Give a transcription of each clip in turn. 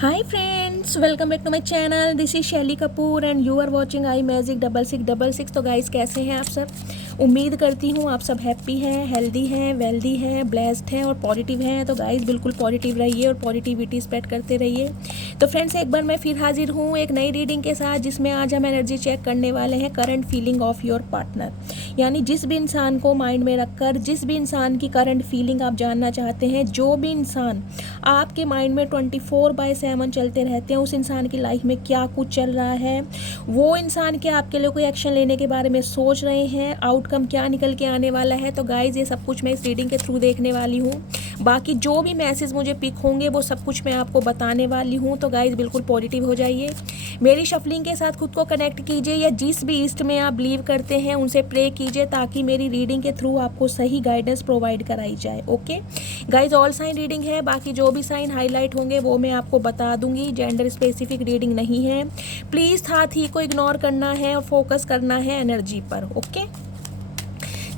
Hi friends, welcome back to my channel. This is Shaily Kapoor and you are watching I magic 6666। तो guys कैसे हैं आप सब? उम्मीद करती हूँ आप सब हैप्पी हैं, हेल्दी हैं, वेल्दी हैं, ब्लेस्ड हैं और पॉजिटिव हैं। तो गाइस बिल्कुल पॉजिटिव रहिए और पॉजिटिविटी स्प्रेड करते रहिए। तो फ्रेंड्स एक बार मैं फिर हाजिर हूँ एक नई रीडिंग के साथ, जिसमें आज हम एनर्जी चेक करने वाले हैं current feeling of your partner. यानी जिस भी इंसान को माइंड में रखकर, जिस भी इंसान की करंट फीलिंग आप जानना चाहते हैं, जो भी इंसान आपके माइंड में 24/7 चलते रहते हैं, उस इंसान की लाइफ में क्या कुछ चल रहा है, वो इंसान क्या आपके लिए कोई एक्शन लेने के बारे में सोच रहे हैं, आउटकम क्या निकल के आने वाला है। तो गाइज ये सब कुछ मैं इस रीडिंग के थ्रू देखने वाली हूँ। बाकी जो भी मैसेज मुझे पिक होंगे वो सब कुछ मैं आपको बताने वाली हूँ। तो गाइज बिल्कुल पॉजिटिव हो जाइए, मेरी शफलिंग के साथ खुद को कनेक्ट कीजिए, या जिस भी ईस्ट में आप बिलीव करते हैं उनसे प्रे कीजिए, ताकि मेरी रीडिंग के थ्रू आपको सही गाइडेंस प्रोवाइड कराई जाए। Okay guys, all sign reading है, बाकी जो भी साइन हाईलाइट होंगे वो मैं आपको बता दूंगी। जेंडर स्पेसिफिक रीडिंग नहीं है, प्लीज़ साथ ही को इग्नोर करना है और फोकस करना है एनर्जी पर। ओके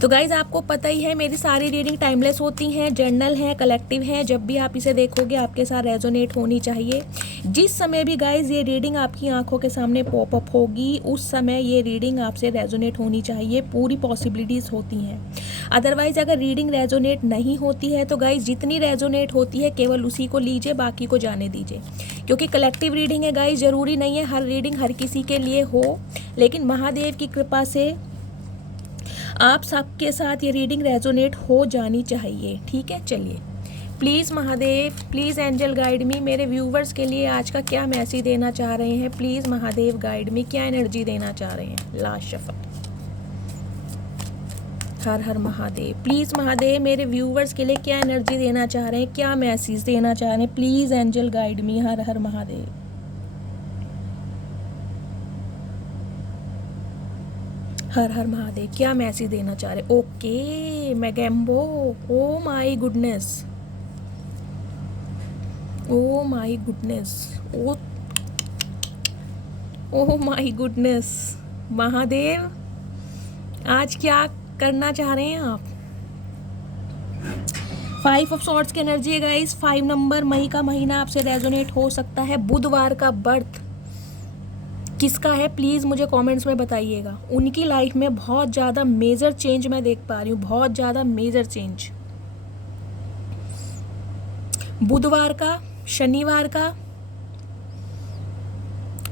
तो गाइज़ आपको पता ही है मेरी सारी रीडिंग टाइमलेस होती हैं, जर्नल है, कलेक्टिव है। जब भी आप इसे देखोगे आपके साथ रेजोनेट होनी चाहिए। जिस समय भी गाइज़ ये रीडिंग आपकी आंखों के सामने पॉपअप होगी, उस समय ये रीडिंग आपसे रेजोनेट होनी चाहिए। पूरी पॉसिबिलिटीज़ होती हैं। अदरवाइज़ अगर रीडिंग रेजोनेट नहीं होती है तो गाइज़ जितनी रेजोनेट होती है केवल उसी को लीजिए, बाकी को जाने दीजिए। क्योंकि कलेक्टिव रीडिंग है गाइज़, ज़रूरी नहीं है हर रीडिंग हर किसी के लिए हो, लेकिन महादेव की कृपा से आप सबके साथ ये रीडिंग रेजोनेट हो जानी चाहिए। ठीक है, चलिए please Mahadev, please angel guide मी। मेरे व्यूवर्स के लिए आज का क्या मैसेज देना चाह रहे हैं, प्लीज़ महादेव गाइड मी, क्या एनर्जी देना चाह रहे हैं। Last shuffle. Her Har Mahadev. Please Mahadev मेरे व्यूवर्स के लिए क्या एनर्जी देना चाह रहे हैं, क्या मैसेज देना चाह रहे हैं, please angel guide me. Har Har Mahadev. Har Har Mahadev, क्या मैसेज देना चाह रहे? Okay Mogambo, oh my goodness, oh my goodness, oh my goodness. Mahadev आज क्या करना चाह रहे हैं आप? 5 ऑफ सॉर्ड्स की एनर्जी है गाइस। 5 नंबर, मई का महीना आपसे रेजोनेट हो सकता है। बुधवार का बर्थ किसका है प्लीज़ मुझे कमेंट्स में बताइएगा। उनकी लाइफ में बहुत ज़्यादा मेजर चेंज मैं देख पा रही हूँ, बहुत ज़्यादा मेजर चेंज। बुधवार का, शनिवार का,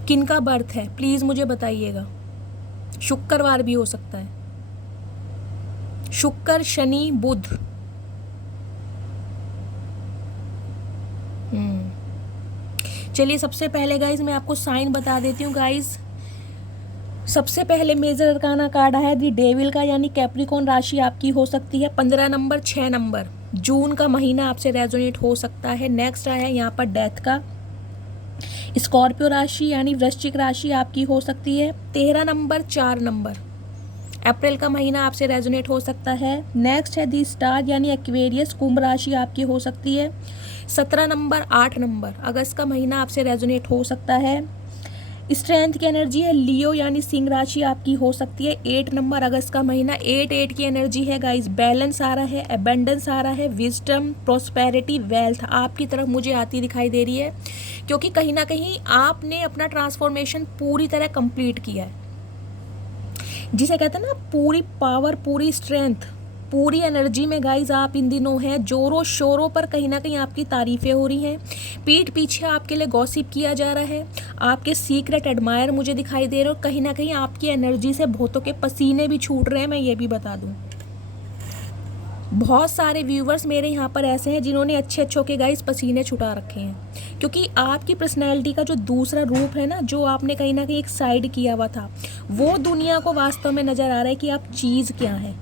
किनका बर्थ है प्लीज़ मुझे बताइएगा। शुक्रवार भी हो सकता है, शुक्र, शनि, बुध। चलिए सबसे पहले गाइज मैं आपको साइन बता देती हूँ गाइज। सबसे पहले मेजर अरकाना कार्ड है दी डेविल का, यानी कैप्रिकॉर्न राशि आपकी हो सकती है। 15 नंबर, 6 नंबर, जून का महीना आपसे रेजोनेट हो सकता है। नेक्स्ट आया यहाँ पर डेथ का, स्कॉर्पियो राशि यानी वृश्चिक राशि आपकी हो सकती है। 13 नंबर, 4 नंबर, अप्रैल का महीना आपसे रेजोनेट हो सकता है। नेक्स्ट है दी स्टार यानी एक्वेरियस, कुंभ राशि आपकी हो सकती है। 17 नंबर, 8 नंबर, अगस्त का महीना आपसे रेजोनेट हो सकता है। स्ट्रेंथ की एनर्जी है लियो यानी सिंह राशि आपकी हो सकती है। 8 नंबर, अगस्त का महीना। 8 की एनर्जी है गाइस, बैलेंस आ रहा है, अबेंडेंस आ रहा है, विजडम, प्रॉस्पेरिटी, वेल्थ आपकी तरफ मुझे आती दिखाई दे रही है। क्योंकि कहीं ना कहीं आपने अपना ट्रांसफॉर्मेशन पूरी तरह कंप्लीट किया है, जिसे कहते हैं ना पूरी पावर, पूरी स्ट्रेंथ, पूरी एनर्जी में गाइज आप इन दिनों हैं। जोरों शोरों पर कहीं ना कहीं आपकी तारीफ़ें हो रही हैं, पीठ पीछे आपके लिए गॉसिप किया जा रहा है, आपके सीक्रेट एडमायर मुझे दिखाई दे रहे हो। कहीं ना कहीं आपकी एनर्जी से बहुतों के पसीने भी छूट रहे हैं, मैं ये भी बता दूं। बहुत सारे व्यूवर्स मेरे यहाँ पर ऐसे हैं जिन्होंने अच्छे अच्छों के गाइस पसीने छुटा रखे हैं, क्योंकि आपकी पर्सनैलिटी का जो दूसरा रूप है ना, जो आपने कहीं ना कहीं एक साइड किया हुआ था, वो दुनिया को वास्तव में नज़र आ रहा है कि आप चीज़ क्या है,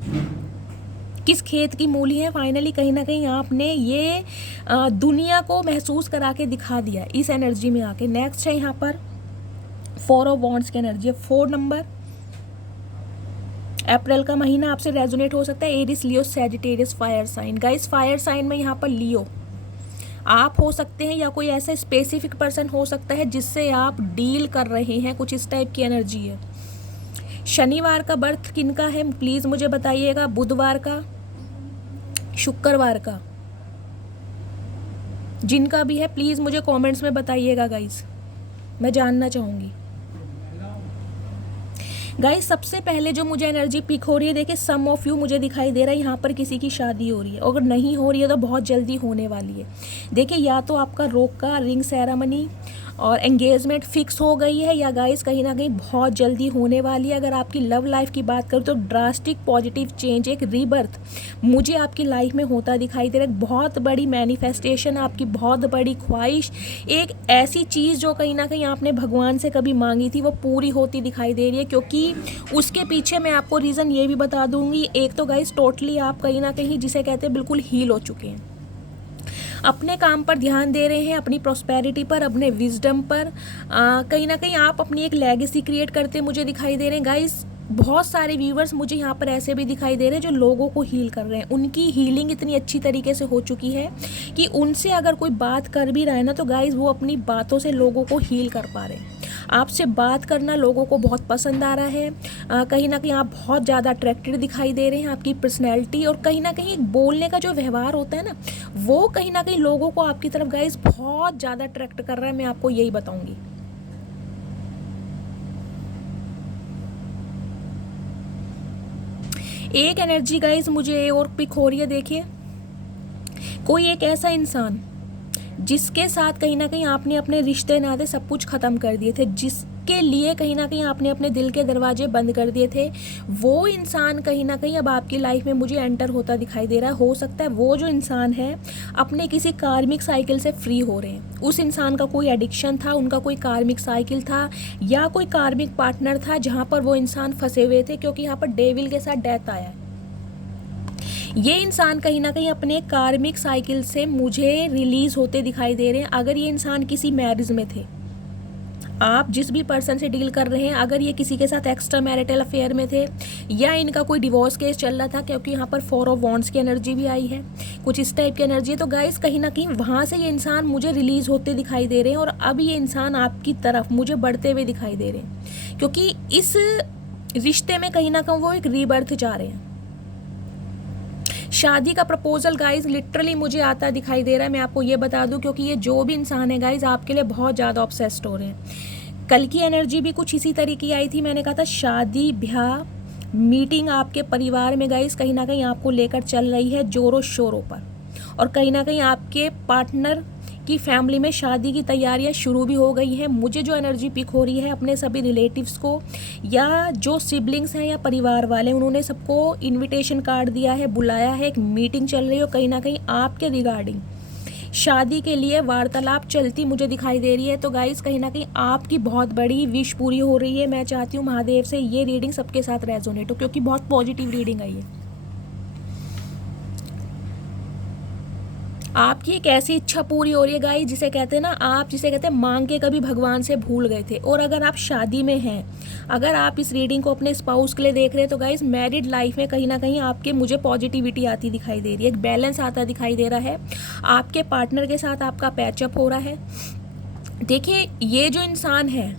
किस खेत की मूली है। फाइनली कहीं ना कहीं आपने ये दुनिया को महसूस करा के दिखा दिया इस एनर्जी में आके। नेक्स्ट है यहाँ पर 4 ऑफ वॉन्ड्स की एनर्जी है। 4 नंबर, अप्रैल का महीना आपसे रेजोनेट हो सकता है। Aries, Leo, Sagittarius, fire sign. Guys fire sign में यहाँ पर लियो आप हो सकते हैं, या कोई ऐसा स्पेसिफिक पर्सन हो सकता है जिससे आप डील कर रहे हैं, कुछ इस टाइप की एनर्जी है। शनिवार का बर्थ किनका है प्लीज़ मुझे बताइएगा। बुधवार का, शुक्रवार का, जिनका भी है प्लीज़ मुझे कमेंट्स में बताइएगा गाइस, मैं जानना चाहूँगी। गाइस सबसे पहले जो मुझे एनर्जी पिक हो रही है, देखिए सम ऑफ यू मुझे दिखाई दे रहा है यहाँ पर किसी की शादी हो रही है, अगर नहीं हो रही है तो बहुत जल्दी होने वाली है। देखिए या तो आपका रोका रिंग सेरेमनी और एंगेजमेंट फिक्स हो गई है, या गाइस कहीं ना कहीं बहुत जल्दी होने वाली है। अगर आपकी लव लाइफ की बात करूँ तो ड्रास्टिक पॉजिटिव चेंज, एक रीबर्थ मुझे आपकी लाइफ में होता दिखाई दे रहा है। बहुत बड़ी मैनिफेस्टेशन, आपकी बहुत बड़ी ख्वाहिश, एक ऐसी चीज़ जो कहीं ना कहीं आपने भगवान से कभी मांगी थी वो पूरी होती दिखाई दे रही है। क्योंकि उसके पीछे मैं आपको रीज़न ये भी बता दूंगी। एक तो गाइस टोटली आप कहीं ना कहीं जिसे कहते हैं बिल्कुल हील हो चुके हैं, अपने काम पर ध्यान दे रहे हैं, अपनी प्रॉस्पेरिटी पर, अपने विजडम पर। कहीं ना कहीं आप अपनी एक लेगेसी क्रिएट करते मुझे दिखाई दे रहे हैं गाइस। बहुत सारे व्यूवर्स मुझे यहाँ पर ऐसे भी दिखाई दे रहे हैं जो लोगों को हील कर रहे हैं। उनकी हीलिंग इतनी अच्छी तरीके से हो चुकी है कि उनसे अगर कोई बात कर भी रहा है ना तो गाइस वो अपनी बातों से लोगों को हील कर पा रहे हैं। आपसे बात करना लोगों को बहुत पसंद आ रहा है। कहीं ना कहीं आप बहुत ज़्यादा अट्रैक्टेड दिखाई दे रहे हैं। आपकी पर्सनैलिटी और कहीं ना कहीं बोलने का जो व्यवहार होता है ना, वो कहीं ना कहीं लोगों को आपकी तरफ गाइस बहुत ज़्यादा अट्रैक्ट कर रहा है। मैं आपको यही बताऊंगी। एक एनर्जी गाइस मुझे और पिक हो रही है। देखिए कोई एक ऐसा इंसान जिसके साथ कहीं ना कहीं आपने अपने रिश्ते नाते सब कुछ ख़त्म कर दिए थे, जिसके लिए कहीं ना कहीं आपने अपने दिल के दरवाजे बंद कर दिए थे, वो इंसान कहीं ना कहीं अब आपकी लाइफ में मुझे एंटर होता दिखाई दे रहा है। हो सकता है वो जो इंसान है अपने किसी कार्मिक साइकिल से फ्री हो रहे हैं। उस इंसान का कोई एडिक्शन था, उनका कोई कार्मिक साइकिल था, या कोई कार्मिक पार्टनर था जहाँ पर वो इंसान फंसे हुए थे। क्योंकि यहाँ पर डेविल के साथ डेथ आया है। ये इंसान कहीं ना कहीं अपने कार्मिक साइकिल से मुझे रिलीज होते दिखाई दे रहे हैं। अगर ये इंसान किसी मैरिज में थे, आप जिस भी पर्सन से डील कर रहे हैं, अगर ये किसी के साथ एक्स्ट्रा मैरिटल अफेयर में थे, या इनका कोई डिवोर्स केस चल रहा था, क्योंकि यहाँ पर 4 ऑफ वॉन्ड्स की एनर्जी भी आई है, कुछ इस टाइप की एनर्जी है, तो गाइस कहीं ना कहीं वहाँ से ये इंसान मुझे रिलीज होते दिखाई दे रहे हैं। और अब ये इंसान आपकी तरफ मुझे बढ़ते हुए दिखाई दे रहे हैं, क्योंकि इस रिश्ते में कहीं ना कहीं वो एक रीबर्थ जा रहे हैं। शादी का प्रपोजल गाइज लिटरली मुझे आता दिखाई दे रहा है। मैं आपको ये बता दूं, क्योंकि ये जो भी इंसान है गाइज आपके लिए बहुत ज़्यादा ऑब्सेस्ड हो रहे हैं। कल की एनर्जी भी कुछ इसी तरीके की आई थी। मैंने कहा था शादी ब्याह मीटिंग आपके परिवार में गाइज कहीं ना कहीं आपको लेकर चल रही है जोरों शोरों पर। और कहीं ना कहीं आपके पार्टनर की फैमिली में शादी की तैयारियां शुरू भी हो गई हैं। मुझे जो एनर्जी पिक हो रही है अपने सभी रिलेटिव्स को, या जो सिबलिंग्स हैं या परिवार वाले, उन्होंने सबको इनविटेशन कार्ड दिया है, बुलाया है, एक मीटिंग चल रही है। कहीं ना कहीं आपके रिगार्डिंग शादी के लिए वार्तालाप चलती मुझे दिखाई दे रही है। तो गाइस कहीं ना कहीं आपकी बहुत बड़ी विश पूरी हो रही है। मैं चाहती हूँ महादेव से ये रीडिंग सबके साथ रेजोनेट हो, क्योंकि बहुत पॉजिटिव रीडिंग आई है। आपकी एक ऐसी इच्छा पूरी हो रही है गाइस, जिसे कहते हैं ना, आप जिसे कहते हैं मांग के कभी भगवान से भूल गए थे। और अगर आप शादी में हैं, अगर आप इस रीडिंग को अपने स्पाउस के लिए देख रहे हैं, तो गाइस मैरिड लाइफ में कहीं ना कहीं आपके मुझे पॉजिटिविटी आती दिखाई दे रही है, एक बैलेंस आता दिखाई दे रहा है। आपके पार्टनर के साथ आपका पैचअप हो रहा है। देखिए ये जो इंसान है,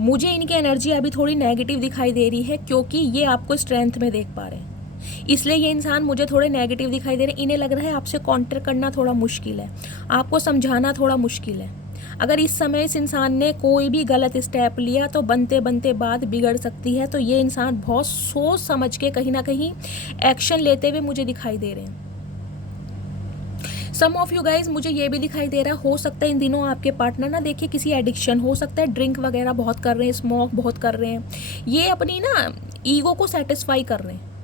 मुझे इनकी एनर्जी अभी थोड़ी नेगेटिव दिखाई दे रही है, क्योंकि ये आपको स्ट्रेंथ में देख पा रहे हैं, इसलिए ये इंसान मुझे थोड़े नेगेटिव दिखाई दे रहे हैं। इन्हें लग रहा है आपसे काउंटर करना थोड़ा मुश्किल है, आपको समझाना थोड़ा मुश्किल है। अगर इस समय इस इंसान ने कोई भी गलत स्टेप लिया तो बनते बनते बात बिगड़ सकती है। तो ये इंसान बहुत सोच समझ के कहीं ना कहीं एक्शन लेते हुए मुझे दिखाई दे रहे हैं। सम ऑफ यू गाइज मुझे ये भी दिखाई दे रहा है, हो सकता है इन दिनों आपके पार्टनर ना, देखिए किसी एडिक्शन, हो सकता है ड्रिंक वगैरह बहुत कर रहे हैं, स्मोक बहुत कर रहे हैं, ये अपनी ना ईगो को सेटिस्फाई कर रहे हैं।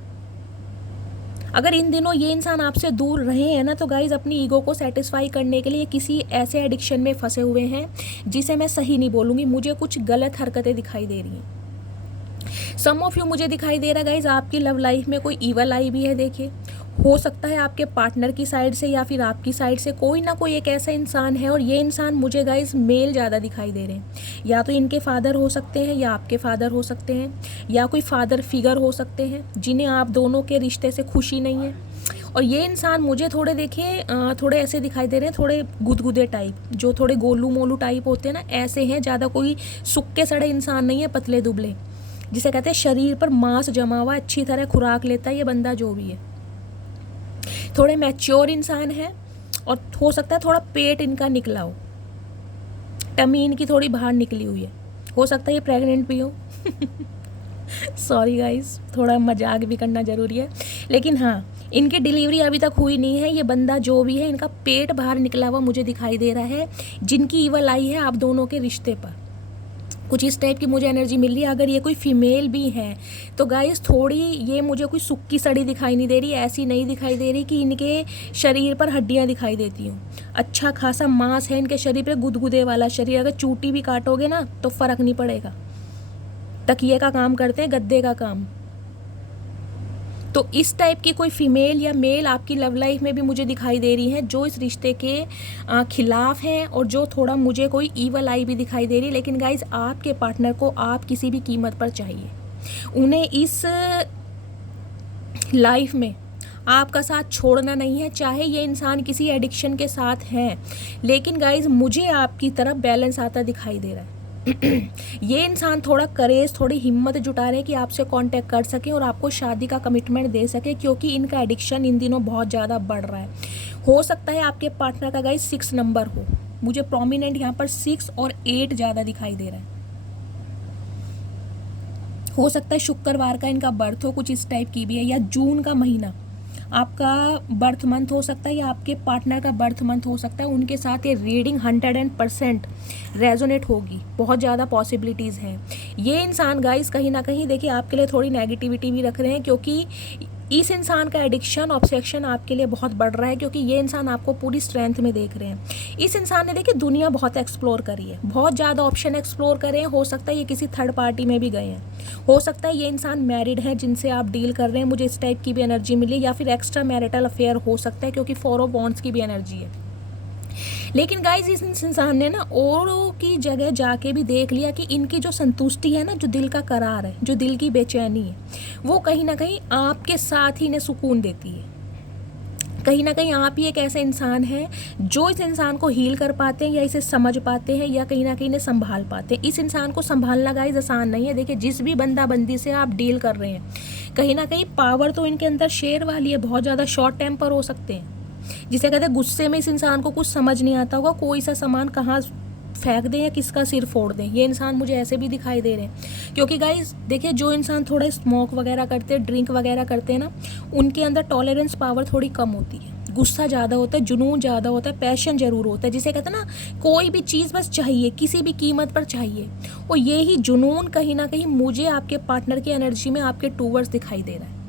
अगर इन दिनों ये इंसान आपसे दूर रहे हैं ना, तो गाइज अपनी ईगो को सेटिस्फाई करने के लिए किसी ऐसे एडिक्शन में फंसे हुए हैं जिसे मैं सही नहीं बोलूँगी, मुझे कुछ गलत हरकतें दिखाई दे रही हैं। सम ऑफ यू मुझे दिखाई दे रहा है गाइज आपकी लव लाइफ में कोई ईवल आई भी है। देखिए हो सकता है आपके पार्टनर की साइड से या फिर आपकी साइड से कोई ना कोई एक ऐसा इंसान है, और ये इंसान मुझे गाइस मेल ज़्यादा दिखाई दे रहे हैं। या तो इनके फादर हो सकते हैं, या आपके फादर हो सकते हैं, या कोई फादर फिगर हो सकते हैं जिन्हें आप दोनों के रिश्ते से खुशी नहीं है। और ये इंसान मुझे थोड़े देखिए थोड़े ऐसे दिखाई दे रहे हैं, थोड़े गुदगुदे टाइप, जो थोड़े गोलू मोलू टाइप होते हैं ना, ऐसे हैं। ज़्यादा कोई सूखे सड़े इंसान नहीं है, पतले दुबले, जिसे कहते हैं शरीर पर मांस जमा हुआ, अच्छी तरह खुराक लेता है ये बंदा जो भी है। थोड़े मैच्योर इंसान है, और हो सकता है थोड़ा पेट इनका निकला हो, टमी इनकी थोड़ी बाहर निकली हुई है, हो सकता है ये प्रेग्नेंट भी हो। सॉरी गाइस, थोड़ा मजाक भी करना ज़रूरी है, लेकिन हाँ, इनकी डिलीवरी अभी तक हुई नहीं है। ये बंदा जो भी है, इनका पेट बाहर निकला हुआ मुझे दिखाई दे रहा है, जिनकी ईवल आई है आप दोनों के रिश्ते पर। कुछ इस टाइप की मुझे एनर्जी मिल रही है। अगर ये कोई फीमेल भी है तो गाइस थोड़ी ये मुझे कोई सूखी सड़ी दिखाई नहीं दे रही, ऐसी नहीं दिखाई दे रही कि इनके शरीर पर हड्डियां दिखाई देती हूँ। अच्छा खासा मांस है इनके शरीर पे, गुदगुदे वाला शरीर। अगर चूटी भी काटोगे ना तो फ़र्क नहीं पड़ेगा, तकिए का काम करते हैं, गद्दे का काम। तो इस टाइप की कोई फीमेल या मेल आपकी लव लाइफ में भी मुझे दिखाई दे रही है, जो इस रिश्ते के खिलाफ हैं और जो थोड़ा मुझे कोई ईवल आई भी दिखाई दे रही है। लेकिन गाइज आपके पार्टनर को आप किसी भी कीमत पर चाहिए, उन्हें इस लाइफ में आपका साथ छोड़ना नहीं है, चाहे ये इंसान किसी एडिक्शन के साथ है। लेकिन गाइज मुझे आपकी तरफ बैलेंस आता दिखाई दे रहा है। ये इंसान थोड़ा करेज, थोड़ी हिम्मत जुटा रहे हैं कि आपसे कांटेक्ट कर सके और आपको शादी का कमिटमेंट दे सके, क्योंकि इनका एडिक्शन इन दिनों बहुत ज़्यादा बढ़ रहा है। हो सकता है आपके पार्टनर का गाइस 6 नंबर हो, मुझे प्रोमिनेंट यहाँ पर 6 और 8 ज़्यादा दिखाई दे रहा है। हो सकता है शुक्रवार का इनका बर्थ हो, कुछ इस टाइप की भी है, या जून का महीना आपका बर्थ मंथ हो सकता है, या आपके पार्टनर का बर्थ मंथ हो सकता है। उनके साथ ये रीडिंग 100% रेजोनेट होगी, बहुत ज़्यादा पॉसिबिलिटीज़ हैं। ये इंसान गाइस कहीं ना कहीं देखिए आपके लिए थोड़ी नेगेटिविटी भी रख रहे हैं, क्योंकि इस इंसान का एडिक्शन, ऑब्सेशन आपके लिए बहुत बढ़ रहा है, क्योंकि ये इंसान आपको पूरी स्ट्रेंथ में देख रहे हैं। इस इंसान ने देखिए दुनिया बहुत एक्सप्लोर करी है, बहुत ज़्यादा ऑप्शन एक्सप्लोर करे हैं। हो सकता है ये किसी थर्ड पार्टी में भी गए हैं, हो सकता है ये इंसान मैरिड है जिनसे आप डील कर रहे हैं, मुझे इस टाइप की भी एनर्जी मिली, या फिर एक्स्ट्रा मैरिटल अफेयर हो सकता है, क्योंकि 4 ऑफ वॉन्ड्स की भी एनर्जी है। लेकिन गाइज इस इंसान ने ना औरों की जगह जाके भी देख लिया कि इनकी जो संतुष्टि है ना, जो दिल का करार है, जो दिल की बेचैनी है, वो कहीं ना कहीं आपके साथ ही इन्हें सुकून देती है। कहीं ना कहीं आप ही एक ऐसे इंसान हैं जो इस इंसान को हील कर पाते हैं, या इसे समझ पाते हैं, या कहीं ना कहीं इन्हें संभाल पाते हैं। इस इंसान को संभालना गाइज आसान नहीं है। देखिए जिस भी बंदा बंदी से आप डील कर रहे हैं, कहीं ना कहीं पावर तो इनके अंदर शेर वाली है, बहुत ज़्यादा शॉर्ट टेम्पर हो सकते हैं, जिसे कहते हैं गुस्से में इस इंसान को कुछ समझ नहीं आता होगा, कोई सा सामान कहाँ फेंक दें या किसका सिर फोड़ दें। ये इंसान मुझे ऐसे भी दिखाई दे रहे हैं, क्योंकि गाइस देखिए जो इंसान थोड़े स्मोक वगैरह करते हैं, ड्रिंक वगैरह करते हैं ना, उनके अंदर टॉलरेंस पावर थोड़ी कम होती है, गुस्सा ज़्यादा होता है, जुनून ज़्यादा होता है, पैशन ज़रूर होता है, जिसे कहते हैं ना कोई भी चीज़ बस चाहिए, किसी भी कीमत पर चाहिए। और यही जुनून कहीं ना कहीं मुझे आपके पार्टनर की एनर्जी में आपके टूवर्ड्स दिखाई दे रहा है।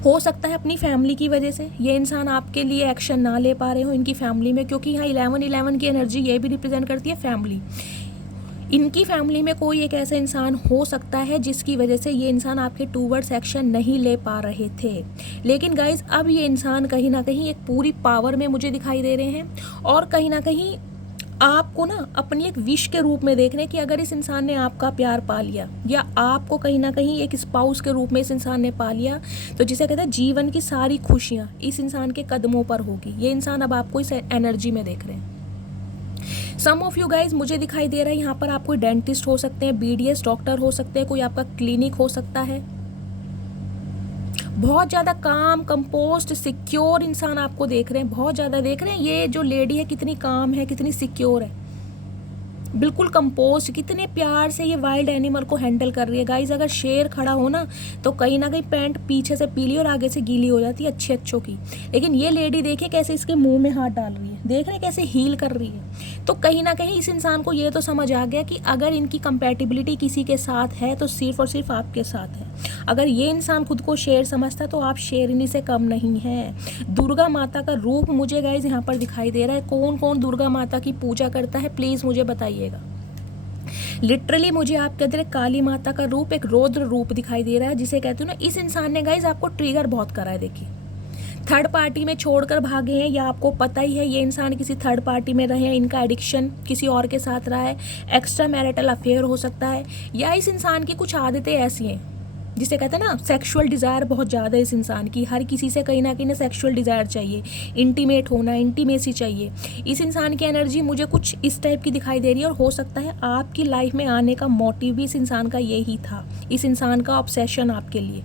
हो सकता है अपनी फैमिली की वजह से ये इंसान आपके लिए एक्शन ना ले पा रहे हो इनकी फैमिली में, क्योंकि यहाँ 11 की एनर्जी ये भी रिप्रेजेंट करती है फैमिली। इनकी फैमिली में कोई एक ऐसा इंसान हो सकता है जिसकी वजह से ये इंसान आपके टूवर्ड्स एक्शन नहीं ले पा रहे थे। लेकिन गाइज अब ये इंसान कहीं ना कहीं एक पूरी पावर में मुझे दिखाई दे रहे हैं, और कहीं ना कहीं आपको ना अपनी एक विश के रूप में देख रहे हैं कि अगर इस इंसान ने आपका प्यार पा लिया, या आपको कहीं ना कहीं एक स्पाउस के रूप में इस इंसान ने पा लिया, तो जिसे कहते हैं जीवन की सारी खुशियाँ इस इंसान के कदमों पर होगी। ये इंसान अब आपको इस एनर्जी में देख रहे हैं। सम ऑफ यू गाइज मुझे दिखाई दे रहा है यहाँ पर आप कोई डेंटिस्ट हो सकते हैं, BDS डॉक्टर हो सकते हैं, कोई आपका क्लिनिक हो सकता है। बहुत ज़्यादा काम, कंपोस्ट, सिक्योर इंसान आपको देख रहे हैं, बहुत ज़्यादा देख रहे हैं। ये जो लेडी है कितनी काम है, कितनी सिक्योर है, बिल्कुल कंपोस्ट, कितने प्यार से ये वाइल्ड एनिमल को हैंडल कर रही है। गाइज अगर शेर खड़ा हो ना तो कहीं ना कहीं पैंट पीछे से पीली और आगे से गीली हो जाती है अच्छों की, लेकिन ये लेडी देखिए कैसे इसके मुंह में हाथ डाल रही है, देख रहे हैं कैसे हील कर रही है। तो कहीं ना कहीं इस इंसान को ये तो समझ आ गया कि अगर इनकी कंपैटिबिलिटी किसी के साथ है तो सिर्फ और सिर्फ आपके साथ है। अगर ये इंसान खुद को शेर समझता है तो आप शेरनी से कम नहीं हैं। दुर्गा माता का रूप मुझे गाइज यहाँ पर दिखाई दे रहा है। कौन कौन दुर्गा माता की पूजा करता है प्लीज़ मुझे बताइएगा। लिटरली मुझे आपके अंदर काली माता का रूप, एक रौद्र रूप दिखाई दे रहा है, जिसे कहते हो ना इस इंसान ने गाइज आपको ट्रिगर बहुत करा है। देखिए थर्ड पार्टी में छोड़कर भागे हैं, या आपको पता ही है ये इंसान किसी थर्ड पार्टी में रहे हैं, इनका एडिक्शन किसी और के साथ रहा है, एक्स्ट्रा मैरिटल अफेयर हो सकता है, या इस इंसान की कुछ आदतें ऐसी हैं जिसे कहते हैं ना सेक्सुअल डिज़ायर बहुत ज़्यादा है इस इंसान की। हर किसी से कहीं ना कहीं सेक्सुअल डिज़ायर चाहिए, इंटीमेट होना, इंटीमेसी चाहिए। इस इंसान की एनर्जी मुझे कुछ इस टाइप की दिखाई दे रही है, और हो सकता है आपकी लाइफ में आने का मोटिव भी इस इंसान का यही था, इस इंसान का ऑब्सेशन आपके लिए।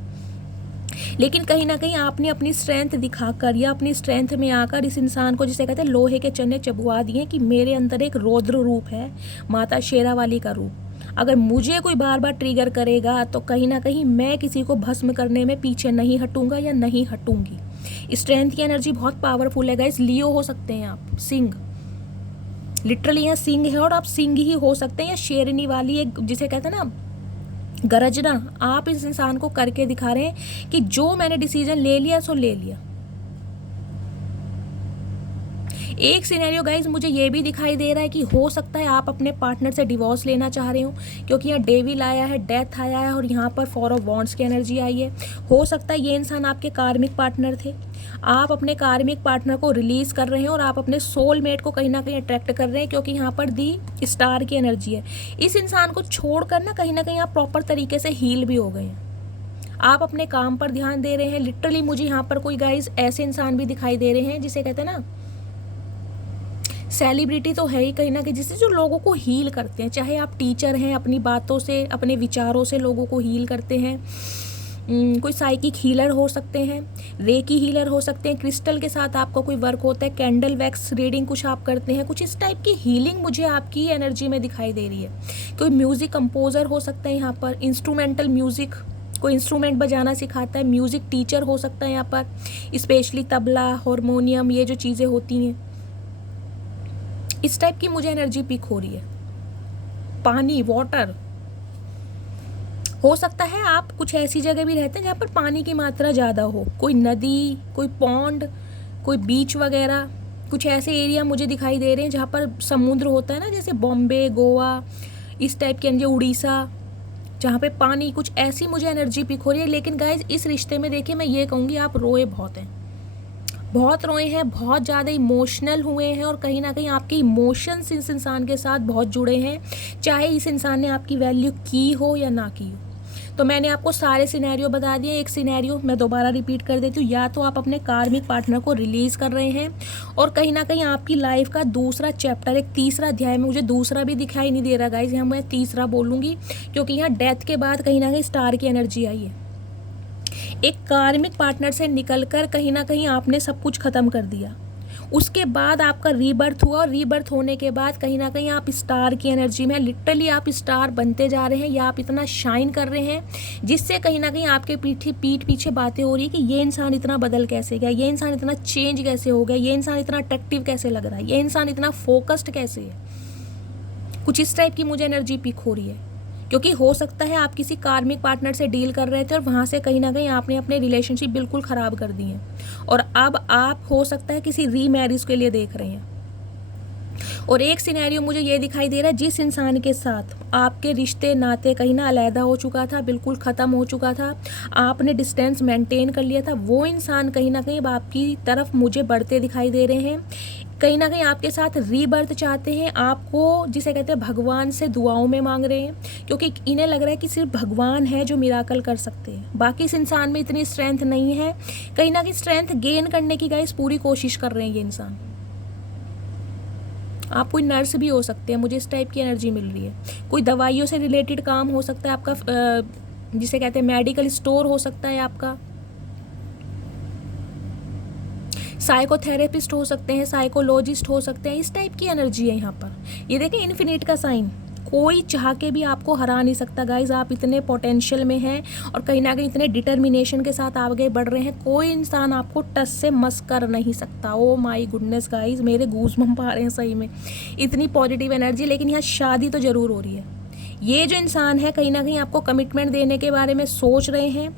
लेकिन कहीं ना कहीं आपने अपनी स्ट्रेंथ दिखाकर या अपनी स्ट्रेंथ में आकर इस इंसान को, जिसे कहते हैं, लोहे के चने चबुआ दिए कि मेरे अंदर एक रौद्र रूप है, माता शेरावाली का रूप। अगर मुझे कोई बार बार ट्रिगर करेगा तो कहीं ना कहीं मैं किसी को भस्म करने में पीछे नहीं हटूंगा या नहीं हटूंगी। स्ट्रेंथ की एनर्जी बहुत पावरफुल है गाइस। लियो हो सकते हैं आप, सिंह, लिटरली यहाँ सिंह है और आप सिंह ही हो सकते हैं, या शेरनी वाली एक, जिसे कहते हैं ना, गरजना, आप इस इंसान को करके दिखा रहे हैं कि जो मैंने डिसीजन ले लिया सो ले लिया। एक सिनेरियो गाइज मुझे ये भी दिखाई दे रहा है कि हो सकता है आप अपने पार्टनर से डिवोर्स लेना चाह रहे हो, क्योंकि यहाँ डेविल आया है, डेथ आया है और यहाँ पर 4 ऑफ वॉन्ड्स की एनर्जी आई है। हो सकता है ये इंसान आपके कार्मिक पार्टनर थे, आप अपने कार्मिक पार्टनर को रिलीज कर रहे हैं और आप अपने सोलमेट को कहीं ना कहीं अट्रैक्ट कर रहे हैं, क्योंकि यहाँ पर दी स्टार की एनर्जी है। इस इंसान को छोड़कर ना कहीं आप प्रॉपर तरीके से हील भी हो गए हैं, आप अपने काम पर ध्यान दे रहे हैं। लिटरली मुझे यहाँ पर कोई गाइज ऐसे इंसान भी दिखाई दे रहे हैं जिसे कहते हैं ना, सेलिब्रिटी तो है ही कहीं ना कहीं, जिससे जो लोगों को हील करते हैं। चाहे आप टीचर हैं, अपनी बातों से, अपने विचारों से लोगों को हील करते हैं। कोई साइकिक हीलर हो सकते हैं, रेकी हीलर हो सकते हैं, क्रिस्टल के साथ आपका कोई वर्क होता है, कैंडल वैक्स रीडिंग कुछ आप करते हैं, कुछ इस टाइप की हीलिंग मुझे आपकी एनर्जी में दिखाई दे रही है। कोई म्यूज़िक कंपोज़र हो सकता है यहाँ पर, इंस्ट्रूमेंटल म्यूज़िक, कोई इंस्ट्रूमेंट बजाना सिखाता है, म्यूज़िक टीचर हो सकता है यहाँ पर, स्पेशली तबला, हारमोनियम, ये जो चीज़ें होती हैं, इस टाइप की मुझे एनर्जी पिक हो रही है। पानी, वाटर, हो सकता है आप कुछ ऐसी जगह भी रहते हैं जहाँ पर पानी की मात्रा ज़्यादा हो, कोई नदी, कोई पॉन्ड, कोई बीच वगैरह, कुछ ऐसे एरिया मुझे दिखाई दे रहे हैं जहाँ पर समुद्र होता है ना, जैसे बॉम्बे, गोवा, इस टाइप के एनर्जी, उड़ीसा, जहाँ पे पानी, कुछ ऐसी मुझे एनर्जी पिक हो रही है। लेकिन गाइज इस रिश्ते में देखिए मैं ये कहूँगी आप रोए बहुत हैं, बहुत रोए हैं, बहुत ज़्यादा इमोशनल हुए हैं और कहीं ना कहीं आपके इमोशंस इस इंसान के साथ बहुत जुड़े हैं, चाहे इस इंसान ने आपकी वैल्यू की हो या ना की हो। तो मैंने आपको सारे सिनेरियो बता दिए। एक सिनेरियो मैं दोबारा रिपीट कर देती हूँ, या तो आप अपने कार्मिक पार्टनर को रिलीज़ कर रहे हैं और कहीं ना कहीं आपकी लाइफ का दूसरा चैप्टर, एक तीसरा अध्याय में, मुझे दूसरा भी दिखाई नहीं दे रहा गाइज, यहाँ मैं तीसरा बोलूँगी क्योंकि यहाँ डेथ के बाद कहीं ना कहीं स्टार की एनर्जी आई है। एक कार्मिक पार्टनर से निकलकर कहीं ना कहीं आपने सब कुछ ख़त्म कर दिया, उसके बाद आपका रीबर्थ हुआ और रीबर्थ होने के बाद कहीं ना कहीं आप स्टार की एनर्जी में, लिटरली आप स्टार बनते जा रहे हैं या आप इतना शाइन कर रहे हैं जिससे कहीं ना कहीं आपके पीठ पीछे बातें हो रही है कि ये इंसान इतना बदल कैसे गया, ये इंसान इतना चेंज कैसे हो गया, ये इंसान इतना अट्रैक्टिव कैसे लग रहा है, ये इंसान इतना फोकस्ड कैसे है। कुछ इस टाइप की मुझे एनर्जी पिक हो रही है, क्योंकि हो सकता है आप किसी कार्मिक पार्टनर से डील कर रहे थे और वहाँ से कहीं ना कहीं आपने अपने रिलेशनशिप बिल्कुल ख़राब कर दिए हैं और अब आप हो सकता है किसी रीमैरिज के लिए देख रहे हैं। और एक सिनेरियो मुझे ये दिखाई दे रहा है, जिस इंसान के साथ आपके रिश्ते नाते कहीं ना अलहदा हो चुका था, बिल्कुल ख़त्म हो चुका था, आपने डिस्टेंस मेंटेन कर लिया था, वो इंसान कहीं ना कहीं अब आपकी तरफ मुझे बढ़ते दिखाई दे रहे हैं, कहीं ना कहीं आपके साथ रीबर्थ चाहते हैं, आपको जिसे कहते हैं भगवान से दुआओं में मांग रहे हैं, क्योंकि इन्हें लग रहा है कि सिर्फ भगवान है जो मिराकल कर सकते हैं, बाकी इस इंसान में इतनी स्ट्रेंथ नहीं है। कहीं ना कहीं स्ट्रेंथ गेन करने की गाइस पूरी कोशिश कर रहे हैं ये इंसान। आप कोई नर्स भी हो सकते हैं, मुझे इस टाइप की एनर्जी मिल रही है। कोई दवाइयों से रिलेटेड काम हो सकता है आपका, जिसे कहते हैं मेडिकल स्टोर हो सकता है आपका, साइकोथेरेपिस्ट हो सकते हैं, साइकोलॉजिस्ट हो सकते हैं, इस टाइप की एनर्जी है यहाँ पर। ये देखें इन्फिनिट का साइन, कोई चाह के भी आपको हरा नहीं सकता गाइज, आप इतने पोटेंशियल में हैं और कहीं ना कहीं इतने डिटर्मिनेशन के साथ आगे बढ़ रहे हैं, कोई इंसान आपको टस से मस कर नहीं सकता। ओ माय गुडनेस गाइज, मेरे गूज़बम्प आ रहे हैं सही में, इतनी पॉजिटिव एनर्जी। लेकिन यहाँ शादी तो ज़रूर हो रही है। ये जो इंसान है कहीं ना कहीं आपको कमिटमेंट देने के बारे में सोच रहे हैं,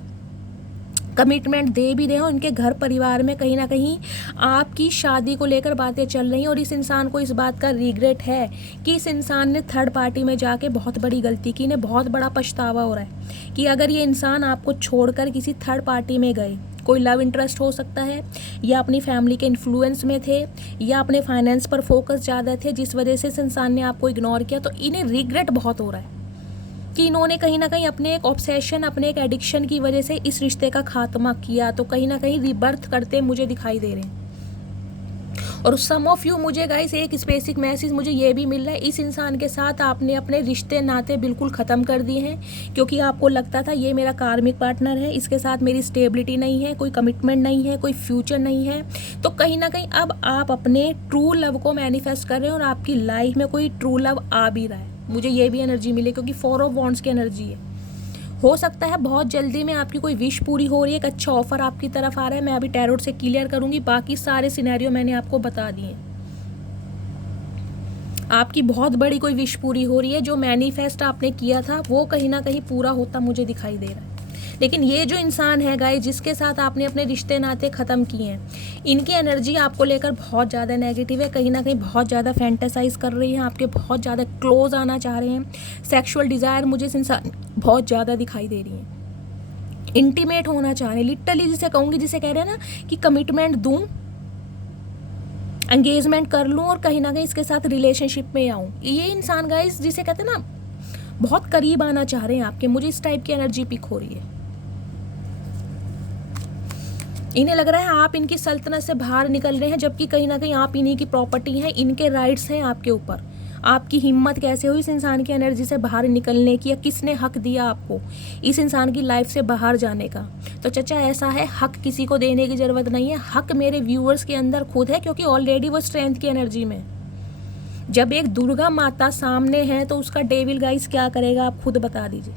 कमिटमेंट दे भी रहे हो, उनके घर परिवार में कहीं ना कहीं आपकी शादी को लेकर बातें चल रही हैं और इस इंसान को इस बात का रिग्रेट है कि इस इंसान ने थर्ड पार्टी में जाके बहुत बड़ी गलती की, इन्हें बहुत बड़ा पछतावा हो रहा है कि अगर ये इंसान आपको छोड़कर किसी थर्ड पार्टी में गए, कोई लव इंटरेस्ट हो सकता है या अपनी फैमिली के इन्फ्लुएंस में थे या अपने फाइनेंस पर फोकस ज़्यादा थे, जिस वजह से इस इंसान ने आपको इग्नोर किया, तो इन्हें रिग्रेट बहुत हो रहा है कि इन्होंने कहीं ना कहीं अपने एक ऑब्सेशन, अपने एक एडिक्शन की वजह से इस रिश्ते का खात्मा किया, तो कहीं ना कहीं रिबर्थ करते मुझे दिखाई दे रहे हैं। और सम ऑफ यू, मुझे गाइस एक स्पेसिफिक मैसेज मुझे ये भी मिल रहा है, इस इंसान के साथ आपने अपने रिश्ते नाते बिल्कुल ख़त्म कर दिए हैं, क्योंकि आपको लगता था ये मेरा कार्मिक पार्टनर है, इसके साथ मेरी स्टेबिलिटी नहीं है, कोई कमिटमेंट नहीं है, कोई फ्यूचर नहीं है। तो कहीं ना कहीं अब आप अपने ट्रू लव को मैनिफेस्ट कर रहे हैं और आपकी लाइफ में कोई ट्रू लव आ भी रहा है। मुझे ये भी एनर्जी मिली, क्योंकि 4 ऑफ वॉन्ड्स की एनर्जी है। हो सकता है बहुत जल्दी में आपकी कोई विश पूरी हो रही है, एक अच्छा ऑफर आपकी तरफ आ रहा है। मैं अभी टैरोट से क्लियर करूंगी, बाकी सारे सिनेरियो मैंने आपको बता दिए। आपकी बहुत बड़ी कोई विश पूरी हो रही है, जो मैनिफेस्ट आपने किया था वो कहीं ना कहीं पूरा होता मुझे दिखाई दे रहा है। लेकिन ये जो इंसान है गाइस, जिसके साथ आपने अपने रिश्ते नाते ख़त्म किए हैं, इनकी एनर्जी आपको लेकर बहुत ज़्यादा नेगेटिव है। कहीं ना कहीं बहुत ज़्यादा फैंटेसाइज कर रही हैं, आपके बहुत ज़्यादा क्लोज आना चाह रहे हैं। सेक्सुअल डिज़ायर मुझे इस इंसान बहुत ज़्यादा दिखाई दे रही है। इंटीमेट होना चाह रहे हैं, लिटरली जिसे कहूँगी, जिसे कह रहे हैं ना कि कमिटमेंट दूँ, एंगेजमेंट कर लूँ और कहीं ना कहीं इसके साथ रिलेशनशिप में आऊँ। ये इंसान गाइस जिसे कहते हैं ना बहुत करीब आना चाह रहे हैं आपके, मुझे इस टाइप की एनर्जी पिक हो रही है। इन्हें लग रहा है आप इनकी सल्तनत से बाहर निकल रहे हैं, जबकि कहीं ना कहीं आप इन्हीं की प्रॉपर्टी हैं, इनके राइट्स हैं आपके ऊपर। आपकी हिम्मत कैसे हुई इस इंसान की एनर्जी से बाहर निकलने की, या किसने हक दिया आपको इस इंसान की लाइफ से बाहर जाने का? तो चचा ऐसा है, हक किसी को देने की ज़रूरत नहीं है, हक मेरे व्यूअर्स के अंदर खुद है, क्योंकि ऑलरेडी वो स्ट्रेंथ की एनर्जी में। जब एक दुर्गा माता सामने है तो उसका डेविल गाइस क्या करेगा, आप खुद बता दीजिए।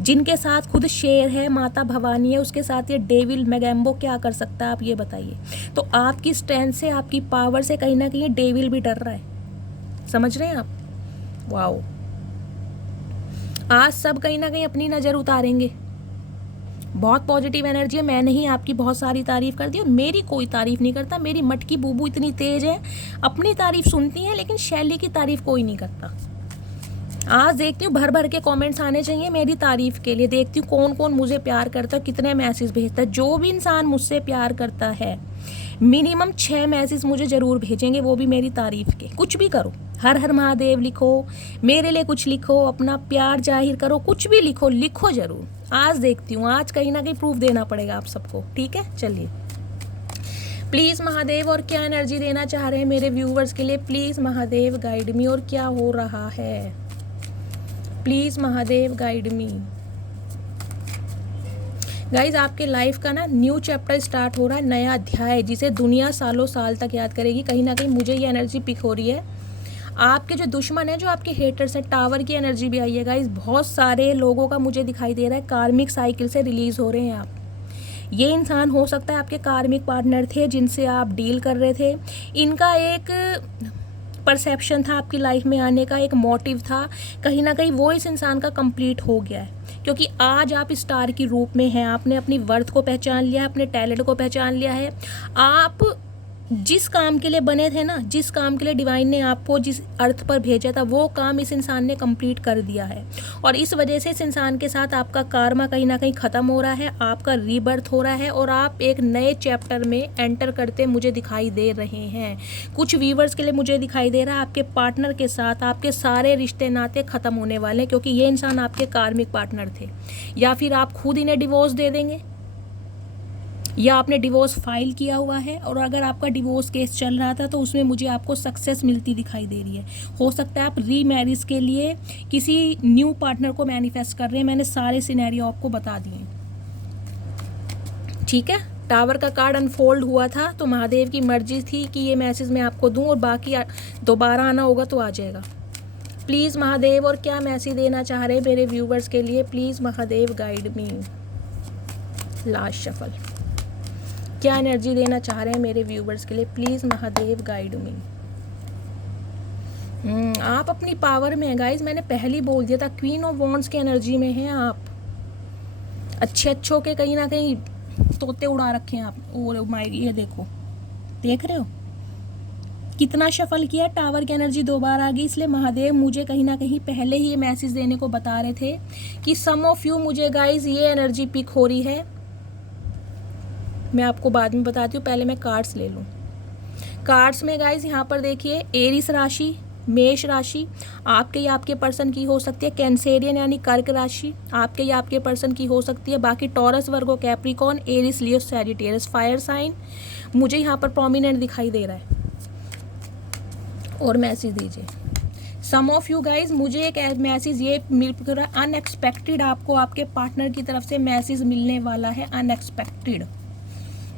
जिनके साथ खुद शेर है, माता भवानी है, उसके साथ ये डेविल मैगेम्बो क्या कर सकता है, आप ये बताइए। तो आपकी स्ट्रेंथ से, आपकी पावर से कहीं ना कहीं डेविल भी डर रहा है। समझ रहे हैं आप? वाओ, आज सब कहीं ना कहीं अपनी नज़र उतारेंगे। बहुत पॉजिटिव एनर्जी है। मैंने ही आपकी बहुत सारी तारीफ कर दी, और मेरी कोई तारीफ नहीं करता। मेरी मटकी बूबू इतनी तेज है, अपनी तारीफ सुनती है, लेकिन शैली की तारीफ कोई नहीं करता। आज देखती हूँ भर भर के कमेंट्स आने चाहिए मेरी तारीफ के लिए। देखती हूँ कौन कौन मुझे प्यार करता है, कितने मैसेज भेजता है। जो भी इंसान मुझसे प्यार करता है, मिनिमम 6 मैसेज मुझे ज़रूर भेजेंगे, वो भी मेरी तारीफ के। कुछ भी करो, हर हर महादेव लिखो, मेरे लिए कुछ लिखो, अपना प्यार जाहिर करो, कुछ भी लिखो, लिखो ज़रूर। आज देखती हूँ, आज कहीं ना कहीं प्रूफ देना पड़ेगा आप सबको। ठीक है, चलिए प्लीज़ महादेव, और क्या एनर्जी देना चाह रहे हैं मेरे व्यूवर्स के लिए? प्लीज़ महादेव गाइड मी, और क्या हो रहा है? Please Mahadev guide me. Guys आपके लाइफ का ना न्यू चैप्टर स्टार्ट हो रहा है, नया अध्याय, जिसे दुनिया सालों साल तक याद करेगी। कहीं ना कहीं मुझे ये एनर्जी पिक हो रही है। आपके जो दुश्मन है, जो आपके हेटर्स है, टावर की एनर्जी भी आई है गाइज। बहुत सारे लोगों का मुझे दिखाई दे रहा है कार्मिक साइकिल से रिलीज़ हो रहे हैं आप। ये इंसान हो सकता है आपके कार्मिक पार्टनर थे, जिनसे आप डील कर रहे थे। इनका एक परसेप्शन था आपकी लाइफ में आने का, एक मोटिव था, कहीं ना कहीं वो इस इंसान का कंप्लीट हो गया है। क्योंकि आज आप स्टार की रूप में हैं, आपने अपनी वर्थ को पहचान लिया है, अपने टैलेंट को पहचान लिया है। आप जिस काम के लिए बने थे ना, जिस काम के लिए डिवाइन ने आपको जिस अर्थ पर भेजा था, वो काम इस इंसान ने कंप्लीट कर दिया है। और इस वजह से इस इंसान के साथ आपका कार्मा कहीं ना कहीं ख़त्म हो रहा है, आपका रीबर्थ हो रहा है, और आप एक नए चैप्टर में एंटर करते मुझे दिखाई दे रहे हैं। कुछ व्यूवर्स के लिए मुझे दिखाई दे रहा है आपके पार्टनर के साथ आपके सारे रिश्ते नाते ख़त्म होने वाले हैं, क्योंकि ये इंसान आपके कार्मिक पार्टनर थे। या फिर आप खुद इन्हें डिवोर्स दे देंगे, या आपने डिवोर्स फाइल किया हुआ है, और अगर आपका डिवोर्स केस चल रहा था तो उसमें मुझे आपको सक्सेस मिलती दिखाई दे रही है। हो सकता है आप रीमैरिज के लिए किसी न्यू पार्टनर को मैनिफेस्ट कर रहे हैं। मैंने सारे सिनेरियो आपको बता दिए, ठीक है। टावर का कार्ड अनफोल्ड हुआ था, तो महादेव की मर्जी थी कि ये मैसेज मैं आपको दूं, और बाकी दोबारा आना होगा तो आ जाएगा। प्लीज़ महादेव, और क्या मैसेज देना चाह रहे हैं मेरे व्यूवर्स के लिए? Please Mahadev guide me. Last shuffle, क्या एनर्जी देना चाह रहे हैं मेरे व्यूवर्स के लिए? प्लीज़ महादेव गाइड मी। आप अपनी पावर में हैं गाइज, मैंने पहले ही बोल दिया था, क्वीन ऑफ वॉन्ड्स की एनर्जी में हैं आप। अच्छों के कहीं ना कहीं तोते उड़ा रखे हैं आप। और माय, ये देखो, देख रहे हो कितना शफल किया, टावर की एनर्जी 2 बार आ गई। इसलिए महादेव मुझे कहीं ना कहीं पहले ही ये मैसेज देने को बता रहे थे कि सम ऑफ यू, मुझे गाइज ये एनर्जी पिक हो रही है। मैं आपको बाद में बताती हूँ, पहले मैं कार्ड्स ले लूँ। कार्ड्स में गाइज यहाँ पर देखिए, एरिस राशि, मेष राशि आपके या आपके पर्सन की हो सकती है, कैंसेरियन यानी कर्क राशि आपके या आपके पर्सन की हो सकती है। बाकी टॉरस, वर्गो, Capricorn, Eris, Leo, Sagittarius, fire sign मुझे यहाँ पर प्रोमिनेंट दिखाई दे रहा है। और मैसेज दीजिए। सम ऑफ यू गाइज, मुझे एक मैसेज ये मिल रहा है अनएक्सपेक्टेड, आपको आपके पार्टनर की तरफ से मैसेज मिलने वाला है अनएक्सपेक्टेड,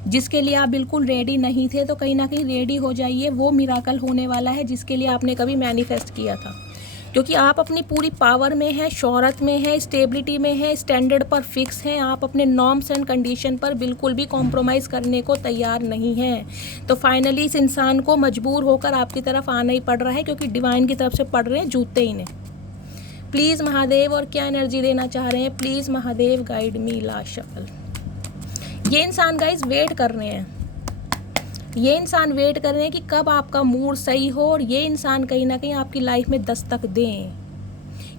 जिसके लिए आप बिल्कुल रेडी नहीं थे। तो कहीं ना कहीं रेडी हो जाइए, वो मिराकल होने वाला है जिसके लिए आपने कभी मैनिफेस्ट किया था, क्योंकि आप अपनी पूरी पावर में हैं, शोहरत में हैं, स्टेबिलिटी में हैं, स्टैंडर्ड पर फिक्स हैं, आप अपने नॉर्म्स एंड कंडीशन पर बिल्कुल भी कॉम्प्रोमाइज़ करने को तैयार नहीं हैं। तो फाइनली इस इंसान को मजबूर होकर आपकी तरफ आना ही पड़ रहा है, क्योंकि डिवाइन की तरफ से पड़ रहे हैं जूते इन्हें। प्लीज़ महादेव, और क्या एनर्जी देना चाह रहे हैं, please Mahadev guide me last shuffle. ये इंसान गाइज वेट कर रहे हैं, ये इंसान वेट कर रहे हैं कि कब आपका मूड सही हो, और ये इंसान कहीं ना कहीं आपकी लाइफ में दस्तक दें,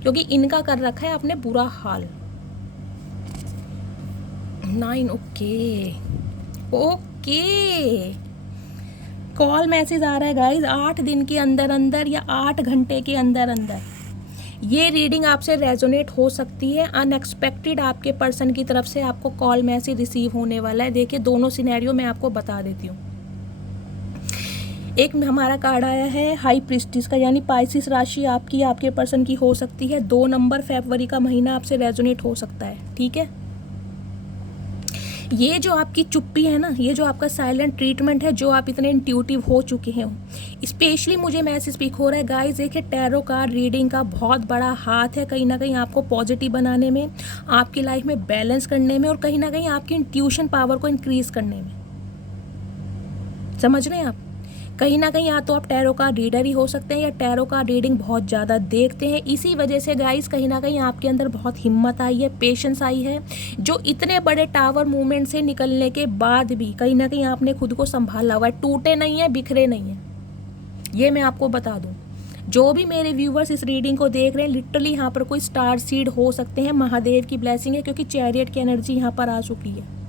क्योंकि इनका कर रखा है आपने बुरा हाल। 9 ओके कॉल मैसेज आ रहा है गाइज 8 दिन के अंदर अंदर या 8 घंटे के अंदर अंदर ये रीडिंग आपसे रेजोनेट हो सकती है। अनएक्सपेक्टेड आपके पर्सन की तरफ से आपको कॉल मैसेज रिसीव होने वाला है। देखिए दोनों सिनेरियो मैं आपको बता देती हूँ। एक हमारा कार्ड आया है हाई प्रिस्टिस का, यानी पाइसिस राशि आपकी आपके पर्सन की हो सकती है। 2 नंबर फरवरी का महीना आपसे रेजोनेट हो सकता है, ठीक है। ये जो आपकी चुप्पी है ना, ये जो आपका साइलेंट ट्रीटमेंट है, जो आप इतने इंट्यूटिव हो चुके हैं, स्पेशली मुझे मैसेज स्पीक हो रहा है गाइस। देखिए टैरो कार्ड रीडिंग का बहुत बड़ा हाथ है कहीं ना कहीं आपको पॉजिटिव बनाने में, आपकी लाइफ में बैलेंस करने में, और कहीं ना कहीं आपकी इंट्यूशन पावर को इंक्रीज करने में। समझ रहे हैं आप? कहीं ना कहीं या तो आप टैरो का रीडर ही हो सकते हैं, या टैरो का रीडिंग बहुत ज़्यादा देखते हैं। इसी वजह से गाइस कहीं ना कहीं आपके अंदर बहुत हिम्मत आई है, पेशेंस आई है, जो इतने बड़े टावर मूवमेंट से निकलने के बाद भी कहीं ना कहीं आपने खुद को संभाला हुआ है। टूटे नहीं है, बिखरे नहीं है, ये मैं आपको बता दूं। जो भी मेरे व्यूवर्स इस रीडिंग को देख रहे हैं, लिटरली यहाँ पर कोई स्टार सीड हो सकते हैं। महादेव की ब्लेसिंग है, क्योंकि चैरियट की एनर्जी यहाँ पर आ चुकी है।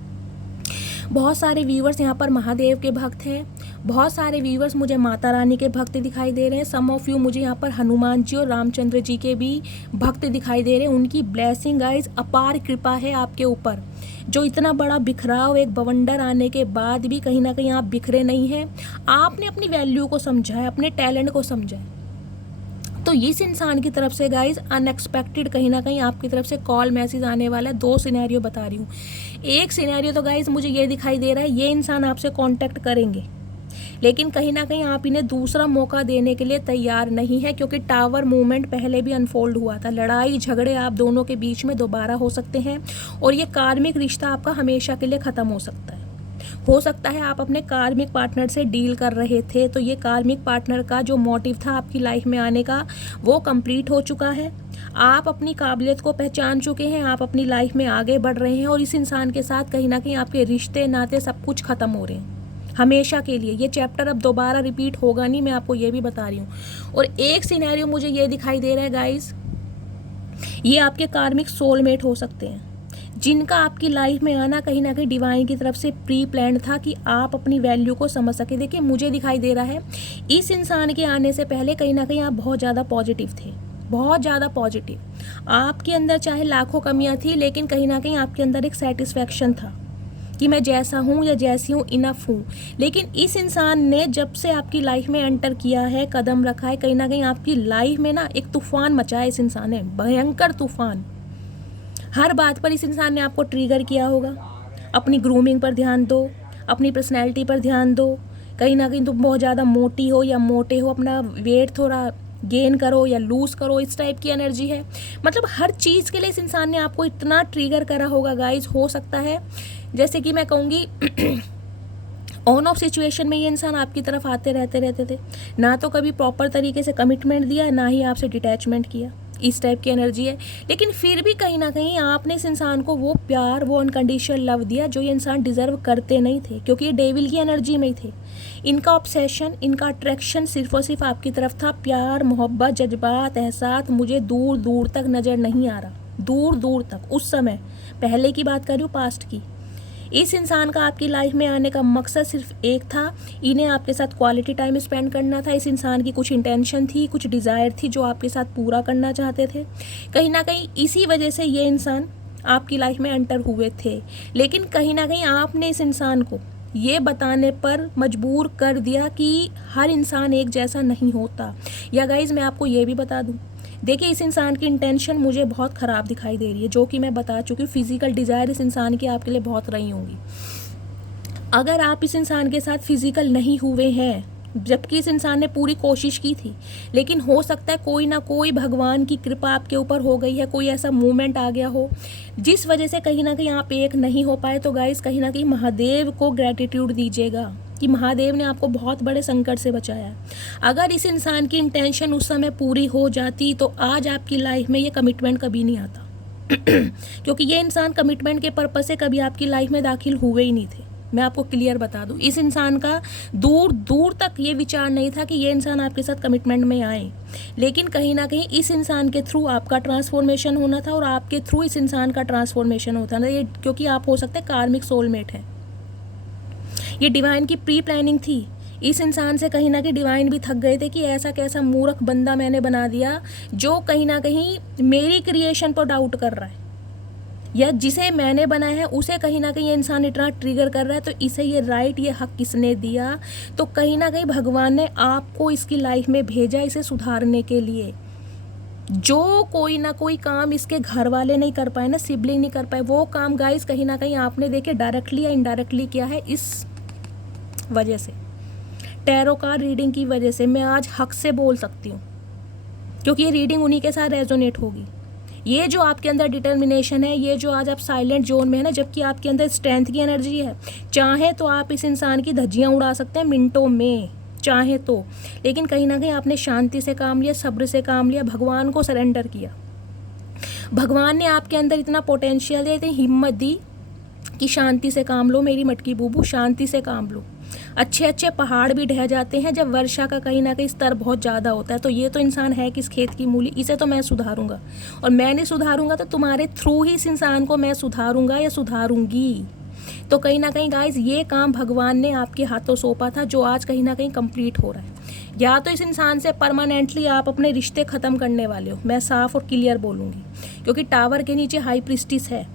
बहुत सारे व्यूवर्स यहाँ पर महादेव के भक्त हैं, बहुत सारे व्यूवर्स मुझे माता रानी के भक्त दिखाई दे रहे हैं। सम ऑफ यू मुझे यहाँ पर हनुमान जी और रामचंद्र जी के भी भक्त दिखाई दे रहे हैं। उनकी ब्लेसिंग गाइज अपार कृपा है आपके ऊपर, जो इतना बड़ा बिखराव, एक बवंडर आने के बाद भी कहीं ना कहीं आप बिखरे नहीं हैं। आपने अपनी वैल्यू को समझा है, अपने टैलेंट को समझा है। तो इस इंसान की तरफ से गाइज अनएक्सपेक्टेड कहीं ना कहीं आपकी तरफ से कॉल मैसेज आने वाला है। 2 सिनेरियो बता रही हूँ। एक सिनेरियो तो गाइज मुझे ये दिखाई दे रहा है, ये इंसान आपसे कांटेक्ट करेंगे, लेकिन कहीं ना कहीं आप इन्हें दूसरा मौका देने के लिए तैयार नहीं है, क्योंकि टावर मूवमेंट पहले भी अनफोल्ड हुआ था। लड़ाई झगड़े आप दोनों के बीच में दोबारा हो सकते हैं, और ये कार्मिक रिश्ता आपका हमेशा के लिए ख़त्म हो सकता है। हो सकता है आप अपने कार्मिक पार्टनर से डील कर रहे थे, तो ये कार्मिक पार्टनर का जो मोटिव था आपकी लाइफ में आने का, वो कंप्लीट हो चुका है। आप अपनी काबिलियत को पहचान चुके हैं, आप अपनी लाइफ में आगे बढ़ रहे हैं, और इस इंसान के साथ कहीं ना कहीं आपके रिश्ते नाते सब कुछ ख़त्म हो रहे हैं हमेशा के लिए। ये चैप्टर अब दोबारा रिपीट होगा नहीं, मैं आपको ये भी बता रही हूँ। और एक सिनेरियो मुझे ये दिखाई दे रहा है गाइस, ये आपके कार्मिक सोलमेट हो सकते हैं, जिनका आपकी लाइफ में आना कहीं ना कहीं डिवाइन की तरफ से प्री प्लान्ड था, कि आप अपनी वैल्यू को समझ सके। देखिए मुझे दिखाई दे रहा है इस इंसान के आने से पहले कहीं ना कहीं आप बहुत ज़्यादा पॉजिटिव थे, बहुत ज़्यादा पॉजिटिव। आपके अंदर चाहे लाखों कमियां थी, लेकिन कहीं ना कहीं आपके अंदर एक सेटिस्फैक्शन था कि मैं जैसा हूँ या जैसी हूँ इनफ हूँ। लेकिन इस इंसान ने जब से आपकी लाइफ में एंटर किया है, कदम रखा है, कहीं ना कहीं आपकी लाइफ में ना एक तूफान मचा है। इस इंसान ने भयंकर तूफान, हर बात पर इस इंसान ने आपको ट्रिगर किया होगा। अपनी ग्रूमिंग पर ध्यान दो, अपनी पर्सनैलिटी पर ध्यान दो। कहीं ना कहीं तुम बहुत ज़्यादा मोटी हो या मोटे हो, अपना वेट थोड़ा गेन करो या लूज़ करो, इस टाइप की एनर्जी है। मतलब हर चीज़ के लिए इस इंसान ने आपको इतना ट्रिगर करा होगा गाइज। हो सकता है जैसे कि मैं कहूँगी ऑन ऑफ सिचुएशन में ये इंसान आपकी तरफ आते रहते थे, ना तो कभी प्रॉपर तरीके से कमिटमेंट दिया, ना ही आपसे डिटैचमेंट किया, इस टाइप की एनर्जी है। लेकिन फिर भी कहीं ना कहीं आपने इस इंसान को वो प्यार, वो अनकंडीशनल लव दिया जो ये इंसान डिज़र्व करते नहीं थे, क्योंकि ये डेविल की एनर्जी में ही थे। इनका ऑब्सेशन, इनका अट्रैक्शन सिर्फ और सिर्फ आपकी तरफ था। प्यार, मोहब्बत, जज्बात, एहसास मुझे दूर दूर तक नज़र नहीं आ रहा, दूर दूर तक। उस समय पहले की बात कर रही हूँ, पास्ट की। इस इंसान का आपकी लाइफ में आने का मकसद सिर्फ एक था, इन्हें आपके साथ क्वालिटी टाइम स्पेंड करना था। इस इंसान की कुछ इंटेंशन थी, कुछ डिज़ायर थी जो आपके साथ पूरा करना चाहते थे। कहीं ना कहीं इसी वजह से ये इंसान आपकी लाइफ में एंटर हुए थे। लेकिन कहीं ना कहीं आपने इस इंसान को ये बताने पर मजबूर कर दिया कि हर इंसान एक जैसा नहीं होता। या गाइज़ मैं आपको ये भी बता दूँ, देखिए इस इंसान की इंटेंशन मुझे बहुत ख़राब दिखाई दे रही है, जो कि मैं बता चुकी हूँ। फिज़िकल डिज़ायर इस इंसान की आपके लिए बहुत रही होंगी। अगर आप इस इंसान के साथ फिज़िकल नहीं हुए हैं, जबकि इस इंसान ने पूरी कोशिश की थी, लेकिन हो सकता है कोई ना कोई भगवान की कृपा आपके ऊपर हो गई है, कोई ऐसा मूवमेंट आ गया हो जिस वजह से कहीं ना कहीं आप एक नहीं हो पाए। तो गाइस कहीं ना कहीं महादेव को ग्रैटिट्यूड दीजिएगा कि महादेव ने आपको बहुत बड़े संकट से बचाया है। अगर इस इंसान की इंटेंशन उस समय पूरी हो जाती तो आज आपकी लाइफ में ये कमिटमेंट कभी नहीं आता क्योंकि ये इंसान कमिटमेंट के पर्पज़ से कभी आपकी लाइफ में दाखिल हुए ही नहीं थे। मैं आपको क्लियर बता दूं, इस इंसान का दूर दूर तक ये विचार नहीं था कि ये इंसान आपके साथ कमिटमेंट में आए, लेकिन कहीं ना कहीं इस इंसान के थ्रू आपका ट्रांसफॉर्मेशन होना था और आपके थ्रू इस इंसान का ट्रांसफॉर्मेशन होता था। ये क्योंकि आप हो सकते हैं कार्मिक सोलमेट हैं। ये डिवाइन की प्री प्लानिंग थी। इस इंसान से कहीं ना कहीं डिवाइन भी थक गए थे कि ऐसा कैसा मूर्ख बंदा मैंने बना दिया जो कहीं ना कहीं मेरी क्रिएशन पर डाउट कर रहा है, या जिसे मैंने बनाया है उसे कहीं ना कहीं ये इंसान इतना ट्रिगर कर रहा है, तो इसे ये राइट, ये हक किसने दिया? तो कहीं ना कहीं भगवान ने आपको इसकी लाइफ में भेजा इसे सुधारने के लिए। जो कोई ना कोई काम इसके घर वाले नहीं कर पाए ना, सिबलिंग नहीं कर पाए, वो काम गाइस कहीं ना कहीं आपने देखे डायरेक्टली या इनडायरेक्टली किया है। इस वजह से टैरो कार्ड रीडिंग की वजह से मैं आज हक से बोल सकती हूँ, क्योंकि ये रीडिंग उन्हीं के साथ रेजोनेट होगी। ये जो आपके अंदर डिटर्मिनेशन है, ये जो आज आप साइलेंट जोन में है ना, जबकि आपके अंदर स्ट्रेंथ की एनर्जी है, चाहे तो आप इस इंसान की धज्जियाँ उड़ा सकते हैं मिनटों में, चाहे तो, लेकिन कहीं ना कहीं आपने शांति से काम लिया, सब्र से काम लिया, भगवान को सरेंडर किया। भगवान ने आपके अंदर इतना पोटेंशियल दिया, इतनी हिम्मत दी कि शांति से काम लो मेरी मटकी बूबू, शांति से काम लो। अच्छे अच्छे पहाड़ भी ढह जाते हैं जब वर्षा का कहीं ना कहीं स्तर बहुत ज़्यादा होता है। तो ये तो इंसान है किस खेत की मूली, इसे तो मैं सुधारूंगा, और मैं नहीं सुधारूंगा तो तुम्हारे थ्रू ही इस इंसान को मैं सुधारूंगा या सुधारूंगी। तो कहीं ना कहीं गाइज ये काम भगवान ने आपके हाथों सौंपा था, जो आज कहीं ना कहीं कंप्लीट हो रहा है। या तो इस इंसान से परमानेंटली आप अपने रिश्ते ख़त्म करने वाले हो, मैं साफ और क्लियर बोलूँगी, क्योंकि टावर के नीचे हाई प्रिस्टिस है।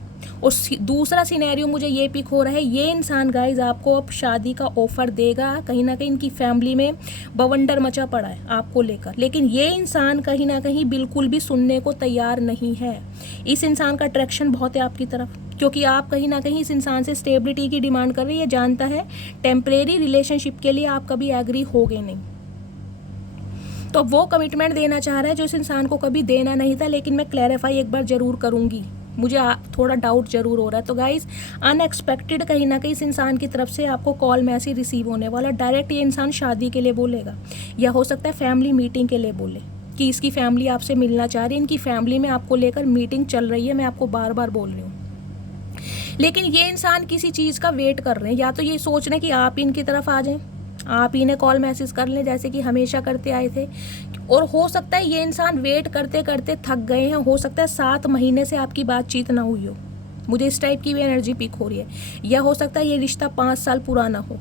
और दूसरा सिनेरियो मुझे ये पिक हो रहा है, ये इंसान गाइज आपको अब शादी का ऑफर देगा। कहीं ना कहीं इनकी फैमिली में बवंडर मचा पड़ा है आपको लेकर, लेकिन ये इंसान कहीं ना कहीं बिल्कुल भी सुनने को तैयार नहीं है। इस इंसान का अट्रैक्शन बहुत है आपकी तरफ, क्योंकि आप कहीं ना कहीं इस इंसान से स्टेबिलिटी की डिमांड कर रही है। जानता है टेम्परेरी रिलेशनशिप के लिए आप कभी एग्री होगे नहीं, तो वो कमिटमेंट देना चाह रहा है जो इस इंसान को कभी देना नहीं था। लेकिन मैं क्लैरिफाई एक बार ज़रूर करूँगी, मुझे थोड़ा डाउट ज़रूर हो रहा है। तो गाइज़ अनएक्सपेक्टेड कहीं ना कहीं इस इंसान की तरफ से आपको कॉल मैसेज रिसीव होने वाला। डायरेक्ट ये इंसान शादी के लिए बोलेगा, या हो सकता है फैमिली मीटिंग के लिए बोले कि इसकी फैमिली आपसे मिलना चाह रही है, इनकी फैमिली में आपको लेकर मीटिंग चल रही है। मैं आपको बार बार बोल रही हूँ, लेकिन ये इंसान किसी चीज़ का वेट कर रहे हैं। या तो ये सोच रहे हैं कि आप इनकी तरफ आ जाएं, आप इन्हें कॉल मैसेज कर लें जैसे कि हमेशा करते आए थे, और हो सकता है ये इंसान वेट करते करते थक गए हैं। हो सकता है 7 महीने से आपकी बातचीत ना हुई हो, मुझे इस टाइप की भी एनर्जी पिक हो रही है। या हो सकता है ये रिश्ता 5 साल पुराना हो,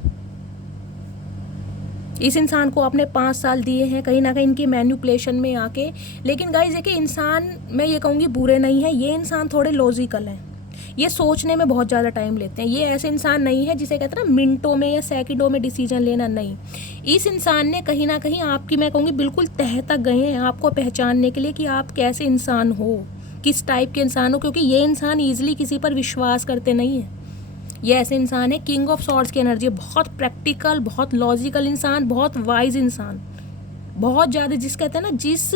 इस इंसान को आपने 5 साल दिए हैं कहीं ना कहीं इनकी मैन्युपुलेशन में आके। लेकिन गाइस देखिए इंसान, मैं ये कहूँगी बुरे नहीं है, ये इंसान थोड़े लॉजिकल हैं, ये सोचने में बहुत ज़्यादा टाइम लेते हैं। ये ऐसे इंसान नहीं है जिसे कहते हैं ना मिनटों में या सेकंडों में डिसीजन लेना, नहीं। इस इंसान ने कहीं ना कहीं आपकी, मैं कहूँगी बिल्कुल तह तक गए हैं आपको पहचानने के लिए कि आप कैसे इंसान हो, किस टाइप के इंसान हो, क्योंकि ये इंसान ईजिली किसी पर विश्वास करते नहीं है। ये ऐसे इंसान है किंग ऑफ सॉर्ड्स की एनर्जी, बहुत प्रैक्टिकल, बहुत लॉजिकल इंसान, बहुत वाइज इंसान, बहुत ज़्यादा, जिस कहते हैं ना जिस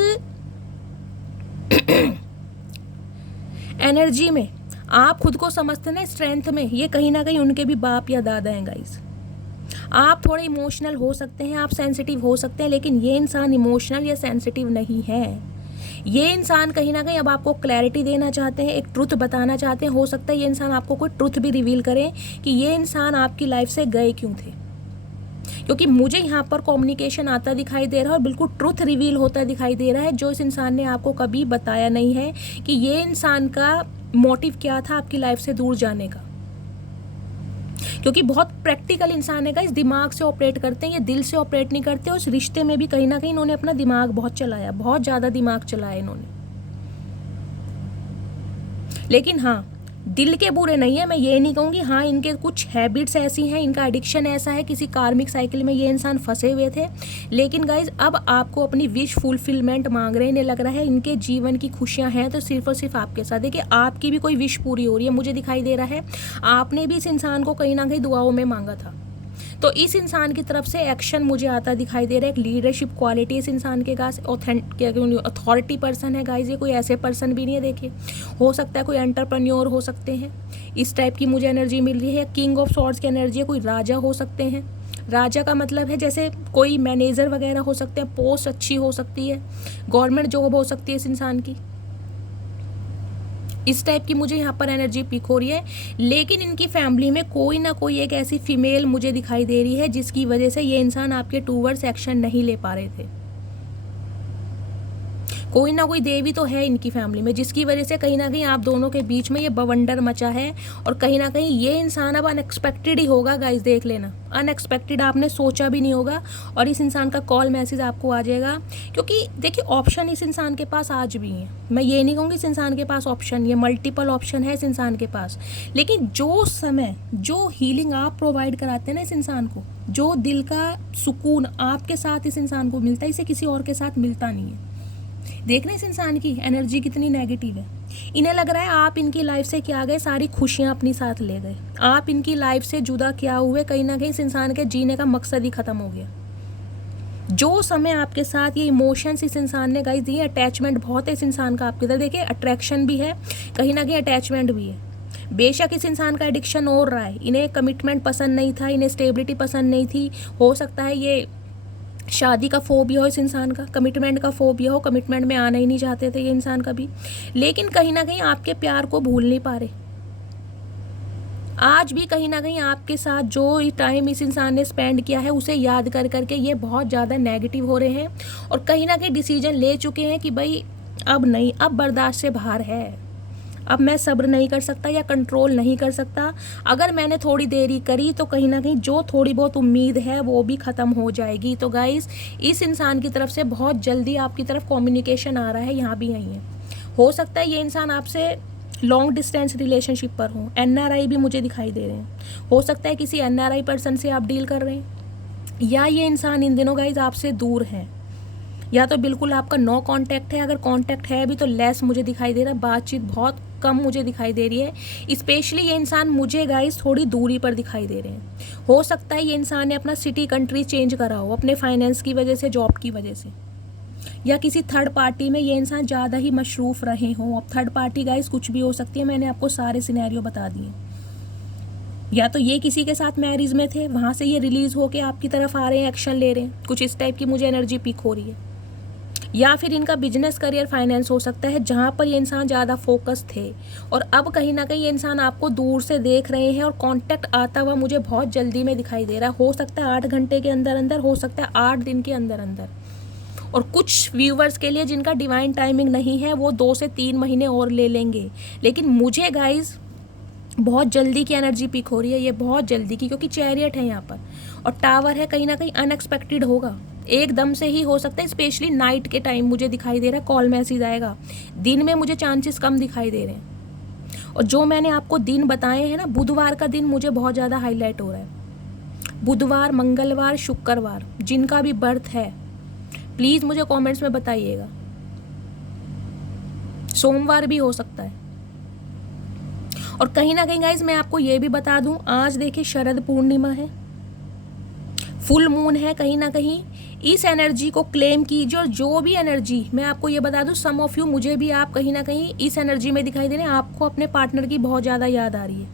एनर्जी में आप खुद को समझते हैं ना, स्ट्रेंथ में, ये कहीं ना कहीं उनके भी बाप या दादा हैं गाइस। आप थोड़े इमोशनल हो सकते हैं, आप सेंसिटिव हो सकते हैं, लेकिन ये इंसान इमोशनल या सेंसिटिव नहीं है। ये इंसान कहीं ना कहीं अब आपको क्लैरिटी देना चाहते हैं, एक ट्रुथ बताना चाहते हैं। हो सकता है ये इंसान आपको कोई ट्रुथ भी रिवील करें कि ये इंसान आपकी लाइफ से गए क्यों थे, क्योंकि मुझे यहाँ पर कम्युनिकेशन आता दिखाई दे रहा है और बिल्कुल ट्रुथ रिवील होता दिखाई दे रहा है, जो इस इंसान ने आपको कभी बताया नहीं है कि ये इंसान का मोटिव क्या था आपकी लाइफ से दूर जाने का। क्योंकि बहुत प्रैक्टिकल इंसान है, इस दिमाग से ऑपरेट करते हैं, ये दिल से ऑपरेट नहीं करते। उस रिश्ते में भी कहीं ना कहीं इन्होंने अपना दिमाग बहुत चलाया, बहुत ज़्यादा दिमाग चलाया इन्होंने। लेकिन हाँ, दिल के बुरे नहीं है, मैं ये नहीं कहूँगी, हाँ इनके कुछ हैबिट्स ऐसी हैं, इनका एडिक्शन ऐसा है, किसी कार्मिक साइकिल में ये इंसान फंसे हुए थे। लेकिन गाइज अब आपको अपनी विश फुलफिलमेंट मांग रहे हैं, इन्हें लग रहा है इनके जीवन की खुशियाँ हैं तो सिर्फ और सिर्फ आपके साथ। देखिए आपकी भी कोई विश पूरी हो रही है, मुझे दिखाई दे रहा है आपने भी इस इंसान को कहीं ना कहीं दुआओं में मांगा था। तो इस इंसान की तरफ से एक्शन मुझे आता दिखाई दे रहा है, एक लीडरशिप क्वालिटी इस इंसान के पास, अथॉरिटी पर्सन है गाइज, ये कोई ऐसे पर्सन भी नहीं है। देखिए हो सकता है कोई एंटरप्रेन्योर हो सकते हैं, इस टाइप की मुझे एनर्जी मिल रही है। किंग ऑफ सॉर्ड्स की एनर्जी है, कोई राजा हो सकते हैं। राजा का मतलब है जैसे कोई मैनेजर वगैरह हो सकते हैं, पोस्ट अच्छी हो सकती है, गवर्नमेंट जॉब हो सकती है इस इंसान की, इस टाइप की मुझे यहाँ पर एनर्जी पिक हो रही है। लेकिन इनकी फैमिली में कोई ना कोई एक ऐसी फीमेल मुझे दिखाई दे रही है जिसकी वजह से ये इंसान आपके टूवर्ड्स एक्शन नहीं ले पा रहे थे। कोई ना कोई देवी तो है इनकी फैमिली में जिसकी वजह से कहीं ना कहीं आप दोनों के बीच में ये बवंडर मचा है। और कहीं ना कहीं ये इंसान अब अनएक्सपेक्टेड ही होगा गाइस, देख लेना, अनएक्सपेक्टेड, आपने सोचा भी नहीं होगा। और इस इंसान का कॉल मैसेज आपको आ जाएगा, क्योंकि देखिए ऑप्शन इस इंसान के पास आज भी है। मैं ये नहीं कहूँगी इस इंसान के पास ऑप्शन, ये मल्टीपल ऑप्शन है इस इंसान के पास। लेकिन जो समय, जो हीलिंग आप प्रोवाइड कराते हैं ना इस इंसान को, जो दिल का सुकून आपके साथ इस इंसान को मिलता है, इसे किसी और के साथ मिलता नहीं है। देखना इस इंसान की एनर्जी कितनी नेगेटिव है। इन्हें लग रहा है आप इनकी लाइफ से क्या गए, सारी खुशियां अपनी साथ ले गए, आप इनकी लाइफ से जुदा क्या हुए, कहीं ना कहीं इस इंसान के जीने का मकसद ही खत्म हो गया। जो समय आपके साथ ये इमोशंस इस इंसान ने गाइस दिए, अटैचमेंट बहुत है इस इंसान का आपके तरफ। देखिए अट्रैक्शन भी है, कहीं ना कहीं अटैचमेंट भी है। बेशक इस इंसान का एडिक्शन और रहा है, इन्हें कमिटमेंट पसंद नहीं था, इन्हें स्टेबिलिटी पसंद नहीं थी, हो सकता है ये शादी का फोबिया हो इस इंसान का, कमिटमेंट का फोबिया हो, कमिटमेंट में आना ही नहीं चाहते थे ये इंसान कभी। लेकिन कहीं ना कहीं आपके प्यार को भूल नहीं पा रहे, आज भी कहीं ना कहीं आपके साथ जो टाइम इस इंसान ने स्पेंड किया है उसे याद कर करके ये बहुत ज़्यादा नेगेटिव हो रहे हैं। और कहीं ना कहीं डिसीजन ले चुके हैं कि भाई अब नहीं, अब बर्दाश्त से बाहर है, अब मैं सब्र नहीं कर सकता या कंट्रोल नहीं कर सकता। अगर मैंने थोड़ी देरी करी तो कहीं ना कहीं जो थोड़ी बहुत उम्मीद है वो भी ख़त्म हो जाएगी। तो गाइस इस इंसान की तरफ से बहुत जल्दी आपकी तरफ कम्युनिकेशन आ रहा है, यहाँ भी यहीं है। हो सकता है ये इंसान आपसे लॉन्ग डिस्टेंस रिलेशनशिप पर हो, NRI भी मुझे दिखाई दे रहे हैं। हो सकता है किसी NRI पर्सन से आप डील कर रहे हैं, या ये इंसान इन दिनों गाइस आपसे दूर है, या तो बिल्कुल आपका नो कांटेक्ट है। अगर कांटेक्ट है भी तो लेस मुझे दिखाई दे रहा है, बातचीत बहुत कम मुझे दिखाई दे रही है। स्पेशली ये इंसान मुझे गाइस थोड़ी दूरी पर दिखाई दे रहे हैं। हो सकता है ये इंसान ने अपना सिटी कंट्री चेंज करा हो अपने फाइनेंस की वजह से, जॉब की वजह से, या किसी थर्ड पार्टी में ये इंसान ज़्यादा ही मशरूफ़ रहे हों। अब थर्ड पार्टी गाइस कुछ भी हो सकती है, मैंने आपको सारे सिनेरियो बता दिए। या तो ये किसी के साथ मैरिज में थे, वहाँ से ये रिलीज़ होके आपकी तरफ आ रहे हैं, एक्शन ले रहे हैं, कुछ इस टाइप की मुझे एनर्जी पिक हो रही है। या फिर इनका बिजनेस करियर फाइनेंस हो सकता है जहाँ पर ये इंसान ज़्यादा फोकस थे, और अब कहीं ना कहीं ये इंसान आपको दूर से देख रहे हैं और कांटेक्ट आता हुआ मुझे बहुत जल्दी में दिखाई दे रहा है। हो सकता है 8 घंटे के अंदर अंदर, हो सकता है 8 दिन के अंदर अंदर। और कुछ व्यूवर्स के लिए जिनका डिवाइन टाइमिंग नहीं है वो 2 से 3 महीने और ले लेंगे। लेकिन मुझे गाइज बहुत जल्दी की एनर्जी पिक हो रही है, ये बहुत जल्दी की, क्योंकि चैरियट है यहाँ पर और टावर है, कहीं ना कहीं अनएक्सपेक्टेड होगा, एकदम से ही हो सकता है। स्पेशली नाइट के टाइम मुझे दिखाई दे रहा है कॉल मैसेज आएगा, दिन में मुझे चांसेस कम दिखाई दे रहे हैं। और जो मैंने आपको दिन बताए हैं ना, बुधवार का दिन मुझे बहुत ज़्यादा हाईलाइट हो रहा है। बुधवार, मंगलवार, शुक्रवार, जिनका भी बर्थ है प्लीज़ मुझे कमेंट्स में बताइएगा। सोमवार भी हो सकता है। और कहीं ना कहीं गाइज मैं आपको ये भी बता दूं, आज देखिए शरद पूर्णिमा है, फुल मून है। कहीं ना कहीं इस एनर्जी को क्लेम कीजिए। और जो भी एनर्जी, मैं आपको ये बता दूं, सम ऑफ यू, मुझे भी आप कहीं ना कहीं इस एनर्जी में दिखाई दे रहे हैं, आपको अपने पार्टनर की बहुत ज़्यादा याद आ रही है,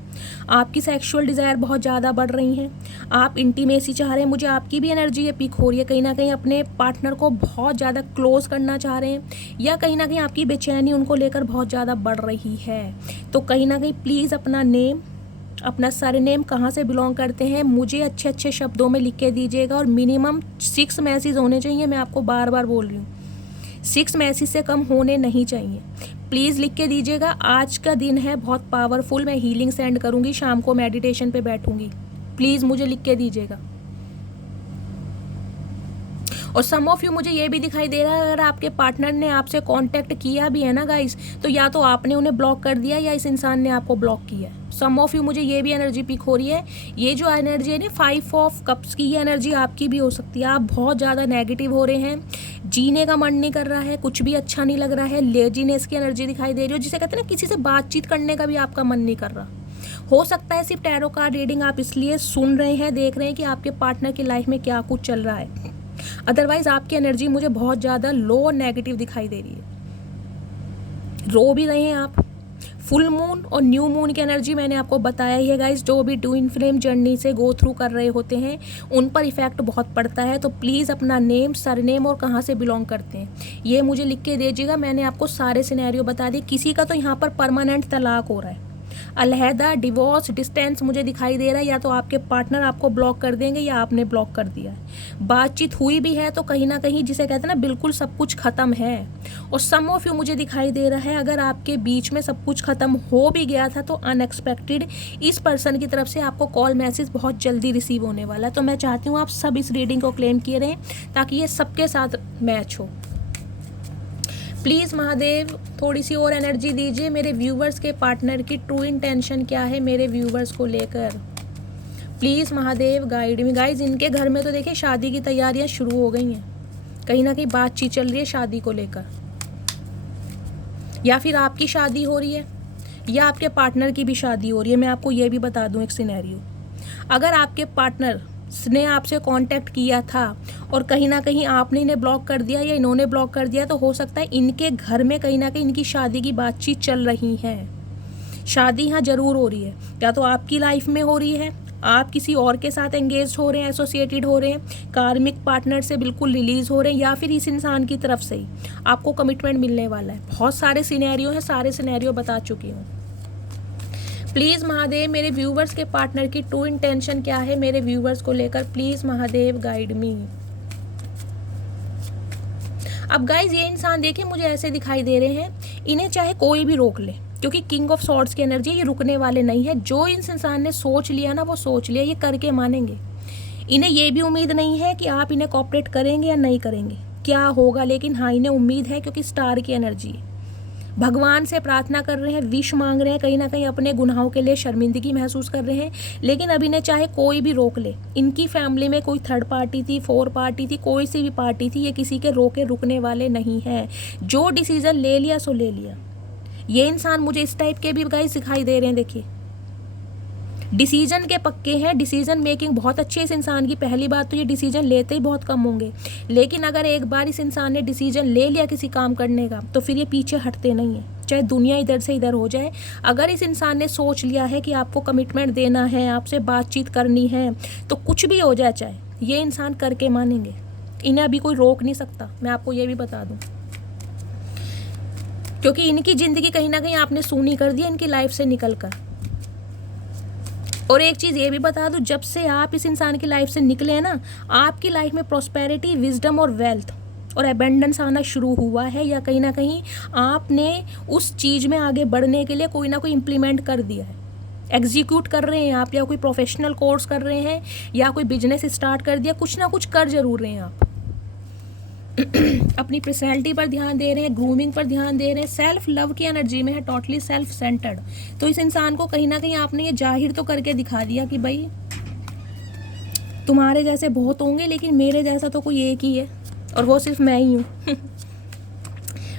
आपकी सेक्सुअल डिज़ायर बहुत ज़्यादा बढ़ रही हैं, आप इंटीमेसी चाह रहे हैं। मुझे आपकी भी एनर्जी ये पिक हो रही है, कहीं ना कहीं अपने पार्टनर को बहुत ज़्यादा क्लोज करना चाह रहे हैं, या कहीं ना कहीं आपकी बेचैनी उनको लेकर बहुत ज़्यादा बढ़ रही है। तो कहीं ना कहीं प्लीज़ अपना नेम, अपना सरनेम, कहाँ से बिलोंग करते हैं, मुझे अच्छे अच्छे शब्दों में लिख के दीजिएगा। और मिनिमम 6 मैसेज होने चाहिए, मैं आपको बार बार बोल रही हूँ, 6 मैसेज से कम होने नहीं चाहिए। प्लीज़ लिख के दीजिएगा। आज का दिन है बहुत पावरफुल, मैं हीलिंग सेंड करूँगी, शाम को मेडिटेशन पे बैठूँगी, प्लीज़ मुझे लिख के दीजिएगा। और सम ऑफ यू मुझे ये भी दिखाई दे रहा है, अगर आपके पार्टनर ने आपसे कांटेक्ट किया भी है ना गाइस, तो या तो आपने उन्हें ब्लॉक कर दिया या इस इंसान ने आपको ब्लॉक किया है। सम ऑफ यू मुझे ये भी एनर्जी पिक हो रही है। ये जो एनर्जी है ना 5 ऑफ कप्स की, ये एनर्जी आपकी भी हो सकती है। आप बहुत ज़्यादा नेगेटिव हो रहे हैं, जीने का मन नहीं कर रहा है, कुछ भी अच्छा नहीं लग रहा है, लेजीनेस की एनर्जी दिखाई दे रही हो, जिसे कहते हैं ना किसी से बातचीत करने का भी आपका मन नहीं कर रहा। हो सकता है सिर्फ टैरो कार्ड रीडिंग आप इसलिए सुन रहे हैं, देख रहे हैं कि आपके पार्टनर की लाइफ में क्या कुछ चल रहा है। अदरवाइज आपकी एनर्जी मुझे बहुत ज़्यादा लो और नेगेटिव दिखाई दे रही है। रो भी रहे हैं आप। फुल मून और न्यू मून की एनर्जी मैंने आपको बताया ही है गाइज, जो भी ट्विन फ्लेम जर्नी से गो थ्रू कर रहे होते हैं उन पर इफेक्ट बहुत पड़ता है। तो प्लीज़ अपना नेम, सरनेम और कहाँ से बिलोंग करते हैं ये मुझे लिख के दीजिएगा। मैंने आपको सारे सिनेरियो बता दिए। किसी का तो यहाँ पर परमानेंट तलाक हो रहा है, अलहदा, डिवोर्स, डिस्टेंस मुझे दिखाई दे रहा है। या तो आपके पार्टनर आपको ब्लॉक कर देंगे या आपने ब्लॉक कर दिया है। बातचीत हुई भी है तो कहीं ना कहीं जिसे कहते हैं ना बिल्कुल सब कुछ ख़त्म है। और सम ऑफ यू मुझे दिखाई दे रहा है, अगर आपके बीच में सब कुछ ख़त्म हो भी गया था तो अनएक्सपेक्टेड इस पर्सन की तरफ से आपको कॉल मैसेज बहुत जल्दी रिसीव होने वाला है। तो मैं चाहती हूँ आप सब इस रीडिंग को क्लेम किए रहें ताकि ये सबके साथ मैच हो। प्लीज़ महादेव थोड़ी सी और एनर्जी दीजिए। मेरे व्यूवर्स के पार्टनर की ट्रू इंटेंशन क्या है मेरे व्यूवर्स को लेकर। Please Mahadev guide me. Guys इनके घर में तो देखिए शादी की तैयारियां शुरू हो गई हैं, कहीं ना कहीं बातचीत चल रही है शादी को लेकर। या फिर आपकी शादी हो रही है या आपके पार्टनर की भी शादी हो रही है। मैं आपको ये भी बता दूं एक सिनेरियो, अगर आपके पार्टनर ने आपसे कांटेक्ट किया था और कहीं ना कहीं आपने इन्हें ब्लॉक कर दिया या इन्होंने ब्लॉक कर दिया, तो हो सकता है इनके घर में कहीं ना कहीं इनकी शादी की बातचीत चल रही है। शादी यहाँ जरूर हो रही है, या तो आपकी लाइफ में हो रही है, आप किसी और के साथ एंगेज हो रहे हैं, एसोसिएटेड हो रहे हैं, कार्मिक पार्टनर से बिल्कुल रिलीज हो रहे हैं, या फिर इस इंसान की तरफ से ही आपको कमिटमेंट मिलने वाला है। बहुत सारे सिनेरियो हैं, सारे सिनेरियो बता चुकी हूँ। प्लीज़ महादेव मेरे व्यूवर्स के पार्टनर की ट्रू इंटेंशन क्या है मेरे व्यूवर्स को लेकर। प्लीज़ महादेव गाइड मी। अब गाइज ये इंसान देखिए मुझे ऐसे दिखाई दे रहे हैं, इन्हें चाहे कोई भी रोक ले, क्योंकि किंग ऑफ सॉर्ड्स की एनर्जी, ये रुकने वाले नहीं है। जो इस इंसान ने सोच लिया ना वो सोच लिया, ये करके मानेंगे। इन्हें ये भी उम्मीद नहीं है कि आप इन्हें कॉपरेट करेंगे या नहीं करेंगे, क्या होगा, लेकिन हाँ इन्हें उम्मीद है क्योंकि स्टार की एनर्जी है। भगवान से प्रार्थना कर रहे हैं, विश मांग रहे हैं, कहीं ना कहीं अपने गुनाहों के लिए शर्मिंदगी महसूस कर रहे हैं। लेकिन अब इन्हें चाहे कोई भी रोक ले, इनकी फैमिली में कोई थर्ड पार्टी थी, फोर पार्टी थी, कोई सी भी पार्टी थी, ये किसी के रोके रुकने वाले नहीं हैं। जो डिसीजन ले लिया सो ले लिया। ये इंसान मुझे इस टाइप के भी गाइस दिखाई दे रहे हैं। देखिए डिसीजन के पक्के हैं, डिसीजन मेकिंग बहुत अच्छी है इस इंसान की। पहली बात तो ये डिसीजन लेते ही बहुत कम होंगे, लेकिन अगर एक बार इस इंसान ने डिसीजन ले लिया किसी काम करने का तो फिर ये पीछे हटते नहीं है, चाहे दुनिया इधर से इधर हो जाए। अगर इस इंसान ने सोच लिया है कि आपको कमिटमेंट देना है, आपसे बातचीत करनी है, तो कुछ भी हो जाए चाहे, ये इंसान करके मानेंगे। इन्हें अभी कोई रोक नहीं सकता, मैं आपको ये भी बता दूं, क्योंकि इनकी ज़िंदगी कहीं ना कहीं आपने सूनी कर दी इनकी लाइफ से निकल कर। और एक चीज़ ये भी बता दूं, जब से आप इस इंसान की लाइफ से निकले हैं ना, आपकी लाइफ में प्रॉस्पेरिटी, विजडम और वेल्थ और एबेंडेंस आना शुरू हुआ है, या कहीं ना कहीं आपने उस चीज़ में आगे बढ़ने के लिए कोई ना कोई इम्प्लीमेंट कर दिया है, एग्जीक्यूट कर रहे हैं आप, या कोई प्रोफेशनल कोर्स कर रहे हैं, या कोई बिजनेस स्टार्ट कर दिया, कुछ ना कुछ कर जरूर रहे हैं आप। अपनी पर्सनैलिटी पर ध्यान दे रहे हैं, ग्रूमिंग पर ध्यान दे रहे हैं, सेल्फ लव की एनर्जी में है, टोटली सेल्फ सेंटर्ड। तो इस इंसान को कहीं ना कहीं आपने ये जाहिर तो करके दिखा दिया कि भाई तुम्हारे जैसे बहुत होंगे लेकिन मेरे जैसा तो कोई एक ही है, और वो सिर्फ मैं ही हूँ।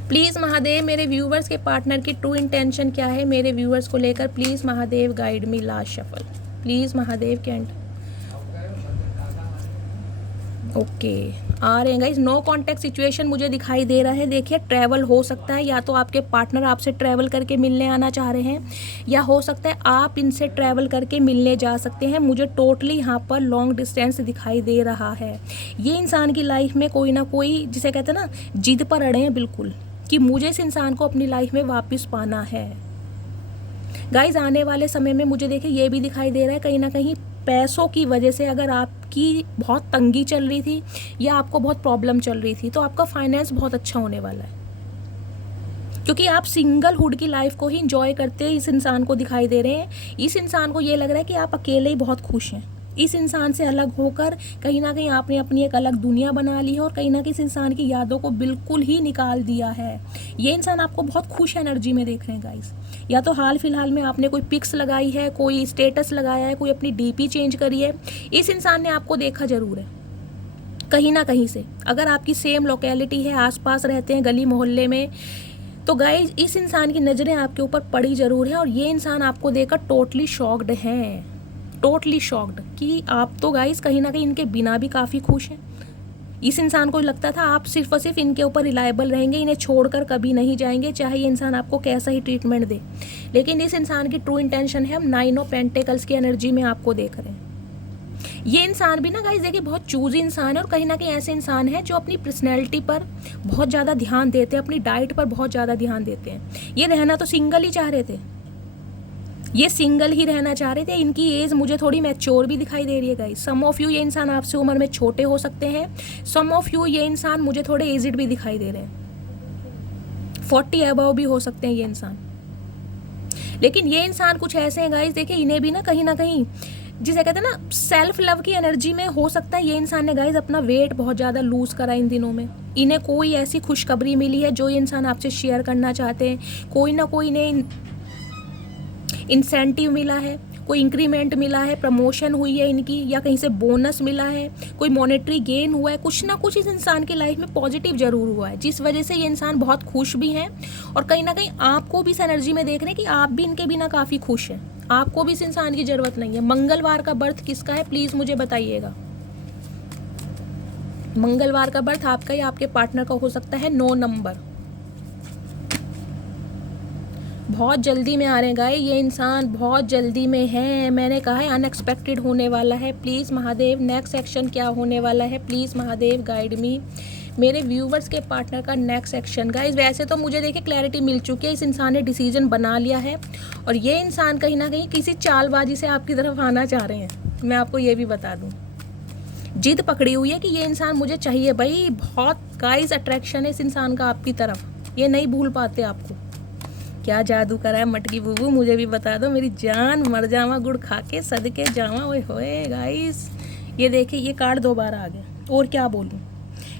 प्लीज़ महादेव मेरे व्यूवर्स के पार्टनर की ट्रू इंटेंशन क्या है मेरे व्यूवर्स को लेकर। Please Mahadev guide me. Last shuffle please Mahadev के एंड। ओके आ रहे हैं गाइज। नो कॉन्टैक्ट सिचुएशन मुझे दिखाई दे रहा है। देखिए ट्रैवल हो सकता है, या तो आपके पार्टनर आपसे ट्रैवल करके मिलने आना चाह रहे हैं, या हो सकता है आप इनसे ट्रैवल करके मिलने जा सकते हैं। मुझे टोटली यहाँ पर लॉन्ग डिस्टेंस दिखाई दे रहा है। ये इंसान की लाइफ में कोई ना कोई, जिसे कहते हैं ना, जिद पर अड़े हैं बिल्कुल कि मुझे इस इंसान को अपनी लाइफ में वापस पाना है। गाइज आने वाले समय में मुझे देखिए ये भी दिखाई दे रहा है, कहीं ना कहीं पैसों की वजह से अगर आपकी बहुत तंगी चल रही थी या आपको बहुत प्रॉब्लम चल रही थी, तो आपका फाइनेंस बहुत अच्छा होने वाला है, क्योंकि आप सिंगलहुड की लाइफ को ही इंजॉय करते इस इंसान को दिखाई दे रहे हैं। इस इंसान को ये लग रहा है कि आप अकेले ही बहुत खुश हैं, इस इंसान से अलग होकर कहीं ना कहीं आपने अपनी एक अलग दुनिया बना ली है और कहीं ना कहीं इस इंसान की यादों को बिल्कुल ही निकाल दिया है। ये इंसान आपको बहुत खुश एनर्जी में देख रहे हैं गाइस। या तो हाल फिलहाल में आपने कोई पिक्स लगाई है, कोई स्टेटस लगाया है, कोई अपनी डीपी चेंज करी है, इस इंसान ने आपको देखा जरूर है कहीं ना कहीं से। अगर आपकी सेम लोकेलिटी है, आसपास रहते हैं गली मोहल्ले में, तो गाइस इस इंसान की नज़रें आपके ऊपर पड़ी जरूर है और ये इंसान आपको देखकर टोटली शॉक्ड हैं, टोटली शॉक्ड कि आप तो गाइस कहीं ना कहीं इनके बिना भी काफ़ी खुश हैं। इस इंसान को लगता था आप सिर्फ और सिर्फ इनके ऊपर रिलायबल रहेंगे, इन्हें छोड़कर कभी नहीं जाएंगे, चाहे ये इंसान आपको कैसा ही ट्रीटमेंट दे। लेकिन इस इंसान की ट्रू इंटेंशन है, हम 9 ऑफ पेंटिकल्स की एनर्जी में आपको देख रहे हैं। ये इंसान भी ना गाइस देखिए बहुत चूजी इंसान है और कहीं ना कहीं ऐसे इंसान है जो अपनी पर्सनैलिटी पर बहुत ज़्यादा ध्यान देते हैं, अपनी डाइट पर बहुत ज़्यादा ध्यान देते हैं। ये रहना तो सिंगल ही चाह रहे थे, ये सिंगल ही रहना चाह रहे थे। इनकी एज मुझे थोड़ी मैच्योर भी दिखाई दे रही है गाइस। सम ऑफ यू ये इंसान आपसे उम्र में छोटे हो सकते हैं, सम ऑफ यू ये इंसान मुझे थोड़े एजिड भी दिखाई दे रहे हैं, 40 अबव भी हो सकते हैं ये इंसान। लेकिन ये इंसान कुछ ऐसे हैं गाइस, देखिए इन्हें भी ना कहीं जिसे कहते हैं ना सेल्फ लव की एनर्जी में हो सकता है ये इंसान ने गाइस अपना वेट बहुत ज़्यादा लूज़ करा इन दिनों में। इन्हें कोई ऐसी खुशखबरी मिली है जो ये इंसान आपसे शेयर करना चाहते हैं, कोई ना कोई इन्हें इंसेंटिव मिला है, कोई इंक्रीमेंट मिला है, प्रमोशन हुई है इनकी, या कहीं से बोनस मिला है, कोई मॉनेटरी गेन हुआ है, कुछ ना कुछ इस इंसान की लाइफ में पॉजिटिव जरूर हुआ है, जिस वजह से ये इंसान बहुत खुश भी हैं और कहीं ना कहीं आपको भी इस एनर्जी में देख रहे हैं कि आप भी इनके बिना काफ़ी खुश हैं, आपको भी इस इंसान की ज़रूरत नहीं है। मंगलवार का बर्थ किसका है प्लीज़ मुझे बताइएगा। मंगलवार का बर्थ आपका या आपके पार्टनर का हो सकता है 9 नंबर। बहुत जल्दी में आ रहे हैं गाइस, ये इंसान बहुत जल्दी में है। मैंने कहा है अनएक्सपेक्टेड होने वाला है। प्लीज़ महादेव नेक्स्ट एक्शन क्या होने वाला है, प्लीज़ महादेव गाइड मी। मेरे व्यूवर्स के पार्टनर का नेक्स्ट एक्शन गाइस, वैसे तो मुझे देखिए क्लैरिटी मिल चुकी है, इस इंसान ने डिसीजन बना लिया है और ये इंसान कहीं ना कहीं किसी चालबाजी से आपकी तरफ आना चाह रहे हैं। मैं आपको ये भी बता दूँ, जिद पकड़ी हुई है कि ये इंसान मुझे चाहिए भाई। बहुत गाइस अट्रैक्शन है इस इंसान का आपकी तरफ, ये नहीं भूल पाते आपको। क्या जादू करा है मटकी बूबू मुझे भी बता दो, मेरी जान मर जावा गुड़ खा के सदके जावा। ओए होए गाइस, ये देखिए ये कार्ड दोबारा आ गया, और क्या बोलूं।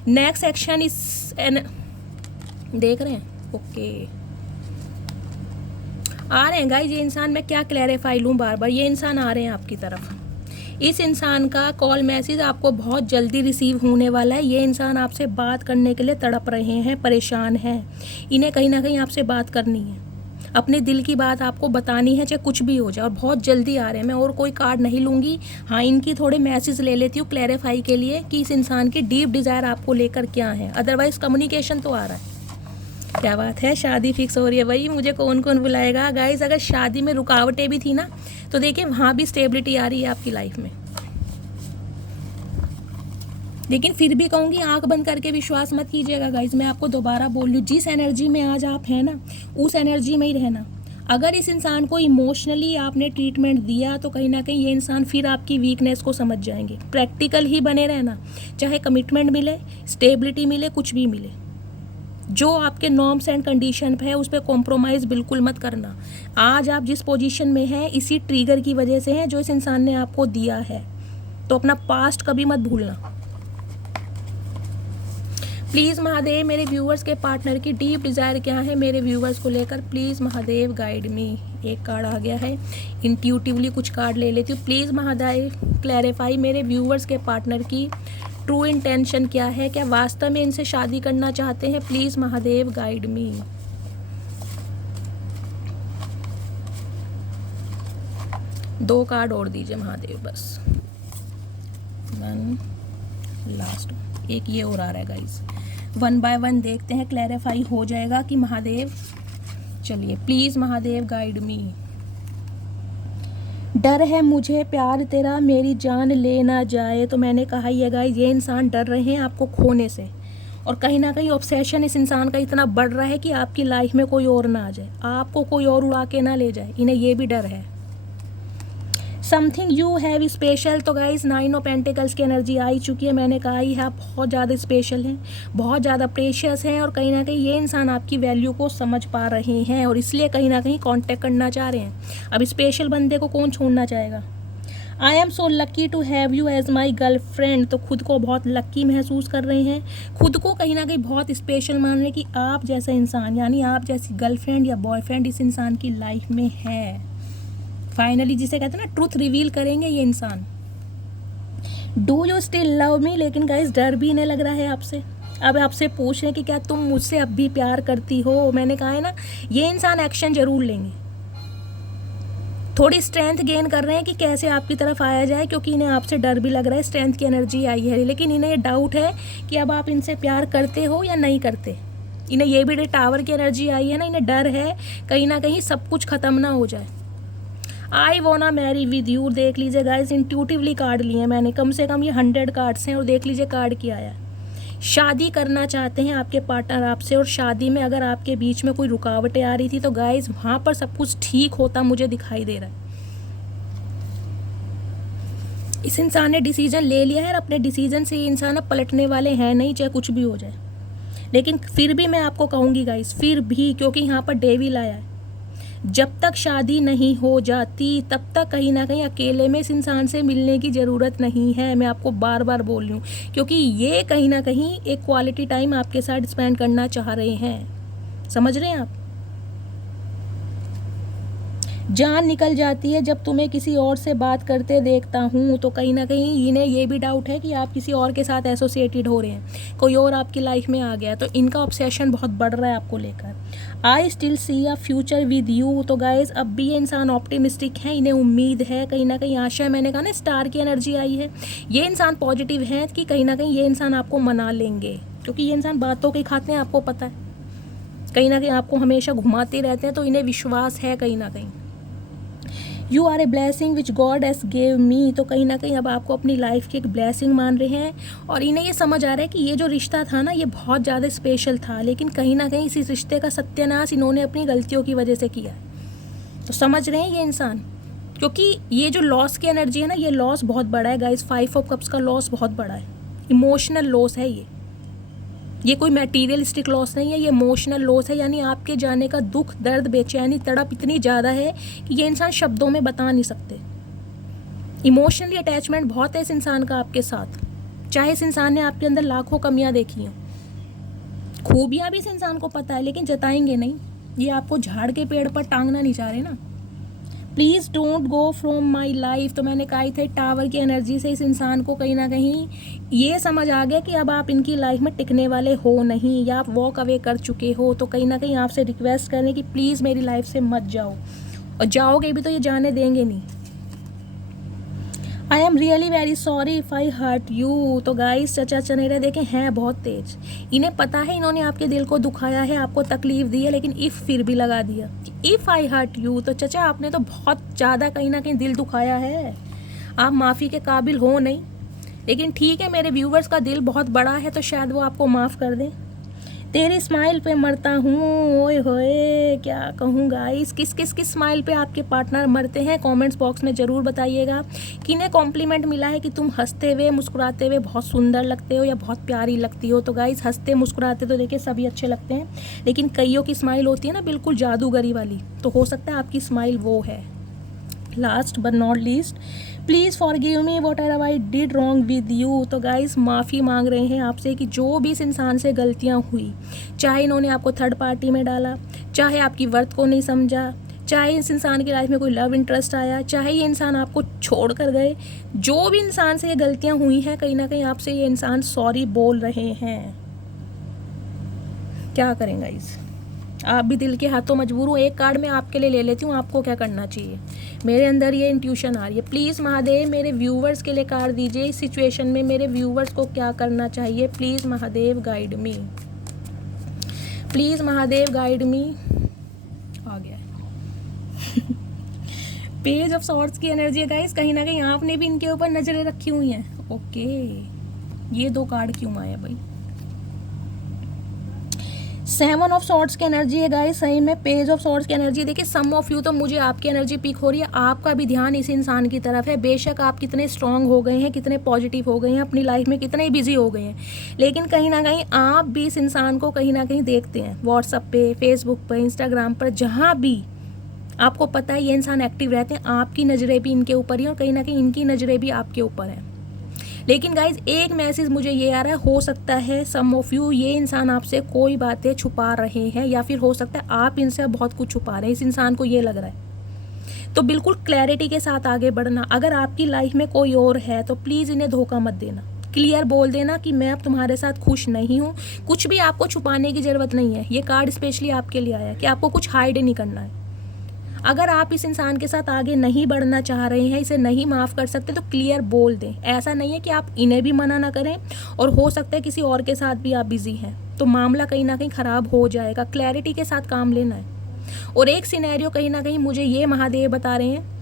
नेक्स्ट एक्शन इस देख रहे हैं, ओके आ रहे हैं गाइस ये इंसान। मैं क्या क्लैरिफाई लूं बार बार, ये इंसान आ रहे हैं आपकी तरफ। इस इंसान का कॉल मैसेज आपको बहुत जल्दी रिसीव होने वाला है। ये इंसान आपसे बात करने के लिए तड़प रहे हैं, परेशान हैं, इन्हें कहीं ना कहीं आपसे बात करनी है, अपने दिल की बात आपको बतानी है, चाहे कुछ भी हो जाए, और बहुत जल्दी आ रहे हैं। मैं और कोई कार्ड नहीं लूँगी, हाँ इनकी थोड़े मैसेज ले लेती हूँ क्लैरिफाई के लिए कि इस इंसान की डीप डिज़ायर आपको लेकर क्या है। अदरवाइज़ कम्युनिकेशन तो आ रहा है। क्या बात है, शादी फिक्स हो रही है भाई, मुझे कौन कौन बुलाएगा गाइस। अगर शादी में रुकावटें भी थी ना तो देखिए वहाँ भी स्टेबिलिटी आ रही है आपकी लाइफ में। लेकिन फिर भी कहूँगी आंख बंद करके विश्वास मत कीजिएगा गाइज। मैं आपको दोबारा बोल लूँ, जिस एनर्जी में आज आप हैं ना उस एनर्जी में ही रहना। अगर इस इंसान को इमोशनली आपने ट्रीटमेंट दिया तो कहीं ना कहीं ये इंसान फिर आपकी वीकनेस को समझ जाएंगे। प्रैक्टिकल ही बने रहना, चाहे कमिटमेंट मिले, स्टेबिलिटी मिले, कुछ भी मिले। जो आपके नॉर्म्स एंड कंडीशन पे है उस पर कॉम्प्रोमाइज़ बिल्कुल मत करना। आज आप जिस पोजीशन में हैं इसी ट्रिगर की वजह से है जो इस इंसान ने आपको दिया है, तो अपना पास्ट कभी मत भूलना। प्लीज़ महादेव मेरे व्यूवर्स के पार्टनर की डीप डिज़ायर क्या है मेरे व्यूवर्स को लेकर, प्लीज़ महादेव गाइड मी। एक कार्ड आ गया है, इंट्यूटिवली कुछ कार्ड ले लेती हूँ। प्लीज़ महादेव क्लैरिफाई मेरे व्यूवर्स के पार्टनर की ट्रू इंटेंशन क्या है, क्या वास्तव में इनसे शादी करना चाहते हैं, प्लीज़ महादेव गाइड मी। दो कार्ड और दीजिए महादेव बस, वन लास्ट, एक ये और आ रहा है गाइस। वन बाय वन देखते हैं क्लैरिफाई हो जाएगा कि महादेव। चलिए प्लीज़ महादेव गाइड मी। डर है मुझे प्यार तेरा मेरी जान ले ना जाए, तो मैंने कहा ही है गाइस ये इंसान डर रहे हैं आपको खोने से, और कहीं ना कहीं ऑब्सेशन इस इंसान का इतना बढ़ रहा है कि आपकी लाइफ में कोई और ना आ जाए, आपको कोई और उड़ा के ना ले जाए, इन्हें ये भी डर है। समथिंग यू हैव स्पेशल, तो गाइस 9 ऑफ पेंटिकल्स की एनर्जी आई चुकी है। मैंने कहा ही है आप बहुत ज़्यादा स्पेशल हैं, बहुत ज़्यादा प्रेशियस हैं, और कहीं ना कहीं ये इंसान आपकी वैल्यू को समझ पा रहे हैं और इसलिए कहीं ना कहीं कांटेक्ट करना चाह रहे हैं। अब स्पेशल बंदे को कौन छोड़ना चाहेगा। I am so lucky to have you as my girlfriend. तो खुद को बहुत लकी महसूस कर रहे हैं, खुद को कहीं ना कहीं बहुत स्पेशल मान रहे हैं कि आप जैसा इंसान, यानी आप जैसी गर्लफ्रेंड या बॉयफ्रेंड इस इंसान की लाइफ में है। फाइनली जिसे कहते हैं ना, ट्रूथ रिवील करेंगे ये इंसान। Do you still love me. लेकिन गाइस डर भी नहीं लग रहा है आपसे। अब आपसे पूछ रहे हैं कि क्या तुम मुझसे अब भी प्यार करती हो। मैंने कहा है ना, ये इंसान एक्शन जरूर लेंगे। थोड़ी स्ट्रेंथ गेन कर रहे हैं कि कैसे आपकी तरफ आया जाए, क्योंकि इन्हें आपसे डर भी लग रहा है। स्ट्रेंथ की एनर्जी आई है, लेकिन इन्हें ये डाउट है कि अब आप इनसे प्यार करते हो या नहीं करते। इन्हें ये भी टावर की एनर्जी आई है ना, इन्हें डर है कहीं ना कहीं सब कुछ ख़त्म ना हो जाए। आई वॉना मैरी विद यू। देख लीजिए गाइस, इंट्यूटिवली कार्ड लिए हैं मैंने, कम से कम ये 100 कार्ड्स हैं, और देख लीजिए कार्ड क्या आया। शादी करना चाहते हैं आपके पार्टनर आपसे, और शादी में अगर आपके बीच में कोई रुकावटें आ रही थी तो गाइस वहाँ पर सब कुछ ठीक होता मुझे दिखाई दे रहा है। इस इंसान ने डिसीजन ले लिया है, और अपने डिसीजन से ये इंसान अब पलटने वाले हैं नहीं, चाहे कुछ भी हो जाए। लेकिन फिर भी मैं आपको कहूँगी गाइस, फिर भी, क्योंकि यहाँ पर डेविल आया है, जब तक शादी नहीं हो जाती तब तक कहीं ना कहीं अकेले में इस इंसान से मिलने की ज़रूरत नहीं है। मैं आपको बार बार बोल रही हूँ, क्योंकि ये कहीं ना कहीं एक क्वालिटी टाइम आपके साथ स्पेंड करना चाह रहे हैं। समझ रहे हैं आप। जान निकल जाती है जब तुम्हें किसी और से बात करते देखता हूँ। तो कहीं ना कहीं इन्हें ये भी डाउट है कि आप किसी और के साथ एसोसिएटेड हो रहे हैं, कोई और आपकी लाइफ में आ गया, तो इनका ऑब्सेशन बहुत बढ़ रहा है आपको लेकर। I still see a future with you. तो गाइज अब भी ये इंसान ऑप्टिमिस्टिक है, इन्हें उम्मीद है, कहीं ना कहीं आशा है। मैंने कहा ना, स्टार की एनर्जी आई है। ये इंसान पॉजिटिव है कि कहीं ना कहीं ये इंसान आपको मना लेंगे, क्योंकि ये इंसान बातों के खाते हैं, आपको पता है, कहीं ना कहीं आपको हमेशा घुमाते रहते हैं, तो इन्हें विश्वास है कहीं ना कहीं। You are a blessing which God has gave me. तो कहीं ना कहीं अब आपको अपनी लाइफ की एक ब्लेसिंग मान रहे हैं, और इन्हें ये समझ आ रहा है कि ये जो रिश्ता था ना, ये बहुत ज़्यादा स्पेशल था, लेकिन कहीं ना कहीं इस रिश्ते का सत्यानाश इन्होंने अपनी गलतियों की वजह से किया। तो समझ रहे हैं ये इंसान, क्योंकि ये जो लॉस की एनर्जी है ना, ये लॉस बहुत बड़ा है गाइस। 5 ऑफ कप्स का लॉस बहुत बड़ा है, इमोशनल लॉस है ये कोई मटेरियलिस्टिक लॉस नहीं है, ये इमोशनल लॉस है। यानी आपके जाने का दुख, दर्द, बेचैनी, तड़प इतनी ज़्यादा है कि ये इंसान शब्दों में बता नहीं सकते। इमोशनली अटैचमेंट बहुत है इस इंसान का आपके साथ, चाहे इस इंसान ने आपके अंदर लाखों कमियां देखी हों, खूबियां भी इस इंसान को पता है, लेकिन जताएंगे नहीं। ये आपको झाड़ के पेड़ पर टांगना नहीं चाह रहे ना। Please don't go from my life. तो मैंने कहा थे, टावर की एनर्जी से इस इंसान को कहीं ना कहीं ये समझ आ गया कि अब आप इनकी लाइफ में टिकने वाले हो नहीं, या आप वॉक अवे कर चुके हो। तो कहीं ना कहीं आपसे रिक्वेस्ट करें कि प्लीज़ मेरी लाइफ से मत जाओ, और जाओगे भी तो ये जाने देंगे नहीं। I am really very sorry if I hurt you. तो गाइस चचा चनेरे देखें हैं बहुत तेज, इन्हें पता है इन्होंने आपके दिल को दुखाया है, आपको तकलीफ दी है, लेकिन इफ़ फिर भी लगा दिया कि इफ़ आई हर्ट यू। तो चचा आपने तो बहुत ज़्यादा कहीं ना कहीं दिल दुखाया है, आप माफ़ी के काबिल हो नहीं, लेकिन ठीक है, मेरे व्यूवर्स का दिल बहुत बड़ा है, तो शायद वो आपको माफ़ कर दें। तेरी स्माइल पे मरता हूँ, ओए होए क्या कहूँ गाइस। किस किस किस स्माइल पे आपके पार्टनर मरते हैं, कमेंट्स बॉक्स में ज़रूर बताइएगा। किन्हें कॉम्प्लीमेंट मिला है कि तुम हंसते हुए मुस्कुराते हुए बहुत सुंदर लगते हो या बहुत प्यारी लगती हो। तो गाइस हंसते मुस्कुराते तो देखिए सभी अच्छे लगते हैं, लेकिन कईयों की स्माइल होती है ना बिल्कुल जादूगरी वाली, तो हो सकता है आपकी स्माइल वो है। Last but not least, please forgive me what ever I did wrong with you. तो गाइस माफ़ी मांग रहे हैं आपसे कि जो भी इस इंसान से गलतियां हुई, चाहे इन्होंने आपको थर्ड पार्टी में डाला, चाहे आपकी वर्थ को नहीं समझा, चाहे इस इंसान की लाइफ में कोई लव इंटरेस्ट आया, चाहे ये इंसान आपको छोड़ कर गए, जो भी इंसान से ये गलतियां हुई हैं, कहीं ना कहीं आपसे ये इंसान सॉरी बोल रहे हैं। क्या करें गाइस, आप भी दिल के हाथों मजबूर हूँ। एक कार्ड मैं आपके लिए ले लेती हूँ, आपको क्या करना चाहिए। मेरे अंदर ये इंट्यूशन आ रही है। प्लीज़ महादेव मेरे व्यूवर्स के लिए कार्ड दीजिए, इस सिचुएशन में मेरे व्यूवर्स को क्या करना चाहिए। Please Mahadev guide me, please Mahadev guide me. आ गया पेज ऑफ सॉर्ड्स की एनर्जी है गाइस, कहीं ना कहीं आपने भी इनके ऊपर नजरें रखी हुई हैं। ओके, ये 2 कार्ड क्यों आया भाई। 7 ऑफ सॉर्ड्स की एनर्जी है गाइस, सही में पेज ऑफ सॉर्ड्स की एनर्जी। देखिए सम ऑफ यू, तो मुझे आपकी एनर्जी पिक हो रही है, आपका भी ध्यान इस इंसान की तरफ है। बेशक आप कितने स्ट्रांग हो गए हैं, कितने पॉजिटिव हो गए हैं, अपनी लाइफ में कितने बिजी हो गए हैं, लेकिन कहीं ना कहीं आप भी इस इंसान को कहीं ना कहीं देखते हैं। व्हाट्सएप पे, फेसबुक पे, इंस्टाग्राम पर, जहाँ भी आपको पता है ये इंसान एक्टिव रहते हैं, आपकी नज़रें भी इनके ऊपर ही और कहीं ना कहीं इनकी नज़रें भी आपके ऊपर हैं। लेकिन गाइज एक मैसेज मुझे ये आ रहा है, हो सकता है सम ऑफ यू ये इंसान आपसे कोई बातें छुपा रहे हैं, या फिर हो सकता है आप इनसे बहुत कुछ छुपा रहे हैं, इस इंसान को ये लग रहा है। तो बिल्कुल क्लैरिटी के साथ आगे बढ़ना। अगर आपकी लाइफ में कोई और है तो प्लीज़ इन्हें धोखा मत देना, क्लियर बोल देना कि मैं अब तुम्हारे साथ खुश नहीं हूँ। कुछ भी आपको छुपाने की ज़रूरत नहीं है, ये कार्ड स्पेशली आपके लिए आया है कि आपको कुछ हाइड नहीं करना है। अगर आप इस इंसान के साथ आगे नहीं बढ़ना चाह रहे हैं, इसे नहीं माफ़ कर सकते, तो क्लियर बोल दें। ऐसा नहीं है कि आप इन्हें भी मना ना करें और हो सकता है किसी और के साथ भी आप बिजी हैं, तो मामला कहीं ना कहीं ख़राब हो जाएगा। क्लैरिटी के साथ काम लेना है। और एक सिनेरियो कहीं ना कहीं मुझे ये महादेव बता रहे हैं,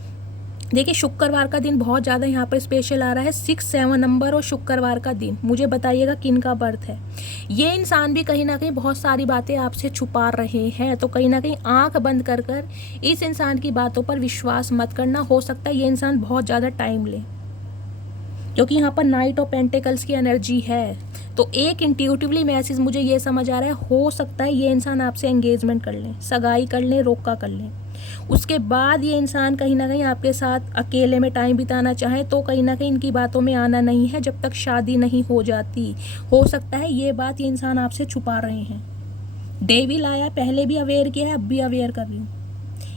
देखिए शुक्रवार का दिन बहुत ज़्यादा यहाँ पर स्पेशल आ रहा है, 6-7 नंबर और शुक्रवार का दिन। मुझे बताइएगा किन का बर्थ है। ये इंसान भी कहीं ना कहीं बहुत सारी बातें आपसे छुपा रहे हैं, तो कहीं ना कहीं आंख बंद कर इस इंसान की बातों पर विश्वास मत करना। हो सकता है ये इंसान बहुत ज़्यादा टाइम ले, क्योंकि यहाँ पर नाइट ऑफ पेंटिकल्स की एनर्जी है। तो एक इंट्यूटिवली मैसेज मुझे ये समझ आ रहा है, हो सकता है ये इंसान आपसे एंगेजमेंट कर लें, सगाई कर लें, रोका कर लें। उसके बाद ये इंसान कहीं ना कहीं आपके साथ अकेले में टाइम बिताना चाहे, तो कहीं ना कहीं इनकी बातों में आना नहीं है जब तक शादी नहीं हो जाती। हो सकता है ये बात ये इंसान आपसे छुपा रहे हैं। डेविल आया, पहले भी अवेयर किया है, अब भी अवेयर कर रही हूँ।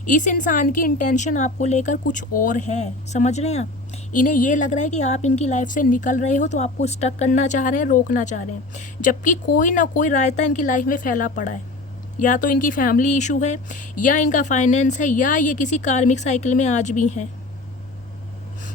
इस इंसान की इंटेंशन आपको लेकर कुछ और है, समझ रहे हैं आप। इन्हें ये लग रहा है कि आप इनकी लाइफ से निकल रहे हो, तो आपको स्टक करना चाह रहे हैं, रोकना चाह रहे हैं, जबकि कोई ना कोई रायता इनकी लाइफ में फैला पड़ा है। या तो इनकी फैमिली इशू है, या इनका फाइनेंस है, या ये किसी कार्मिक साइकिल में आज भी हैं।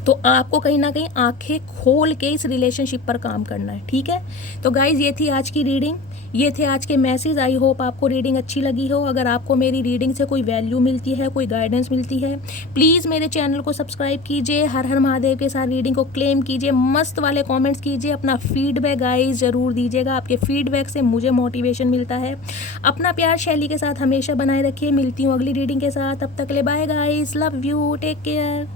तो आपको कहीं ना कहीं आंखें खोल के इस रिलेशनशिप पर काम करना है, ठीक है। तो गाइज ये थी आज की रीडिंग, ये थे आज के मैसेज। आई होप आपको रीडिंग अच्छी लगी हो। अगर आपको मेरी रीडिंग से कोई वैल्यू मिलती है, कोई गाइडेंस मिलती है, प्लीज़ मेरे चैनल को सब्सक्राइब कीजिए, हर हर महादेव के साथ रीडिंग को क्लेम कीजिए, मस्त वाले कमेंट्स कीजिए, अपना फीडबैक गाइज ज़रूर दीजिएगा। आपके फीडबैक से मुझे मोटिवेशन मिलता है। अपना प्यार शैली के साथ हमेशा बनाए रखिए। मिलती हूँ अगली रीडिंग के साथ, तब तक ले bye guys, love you, take care.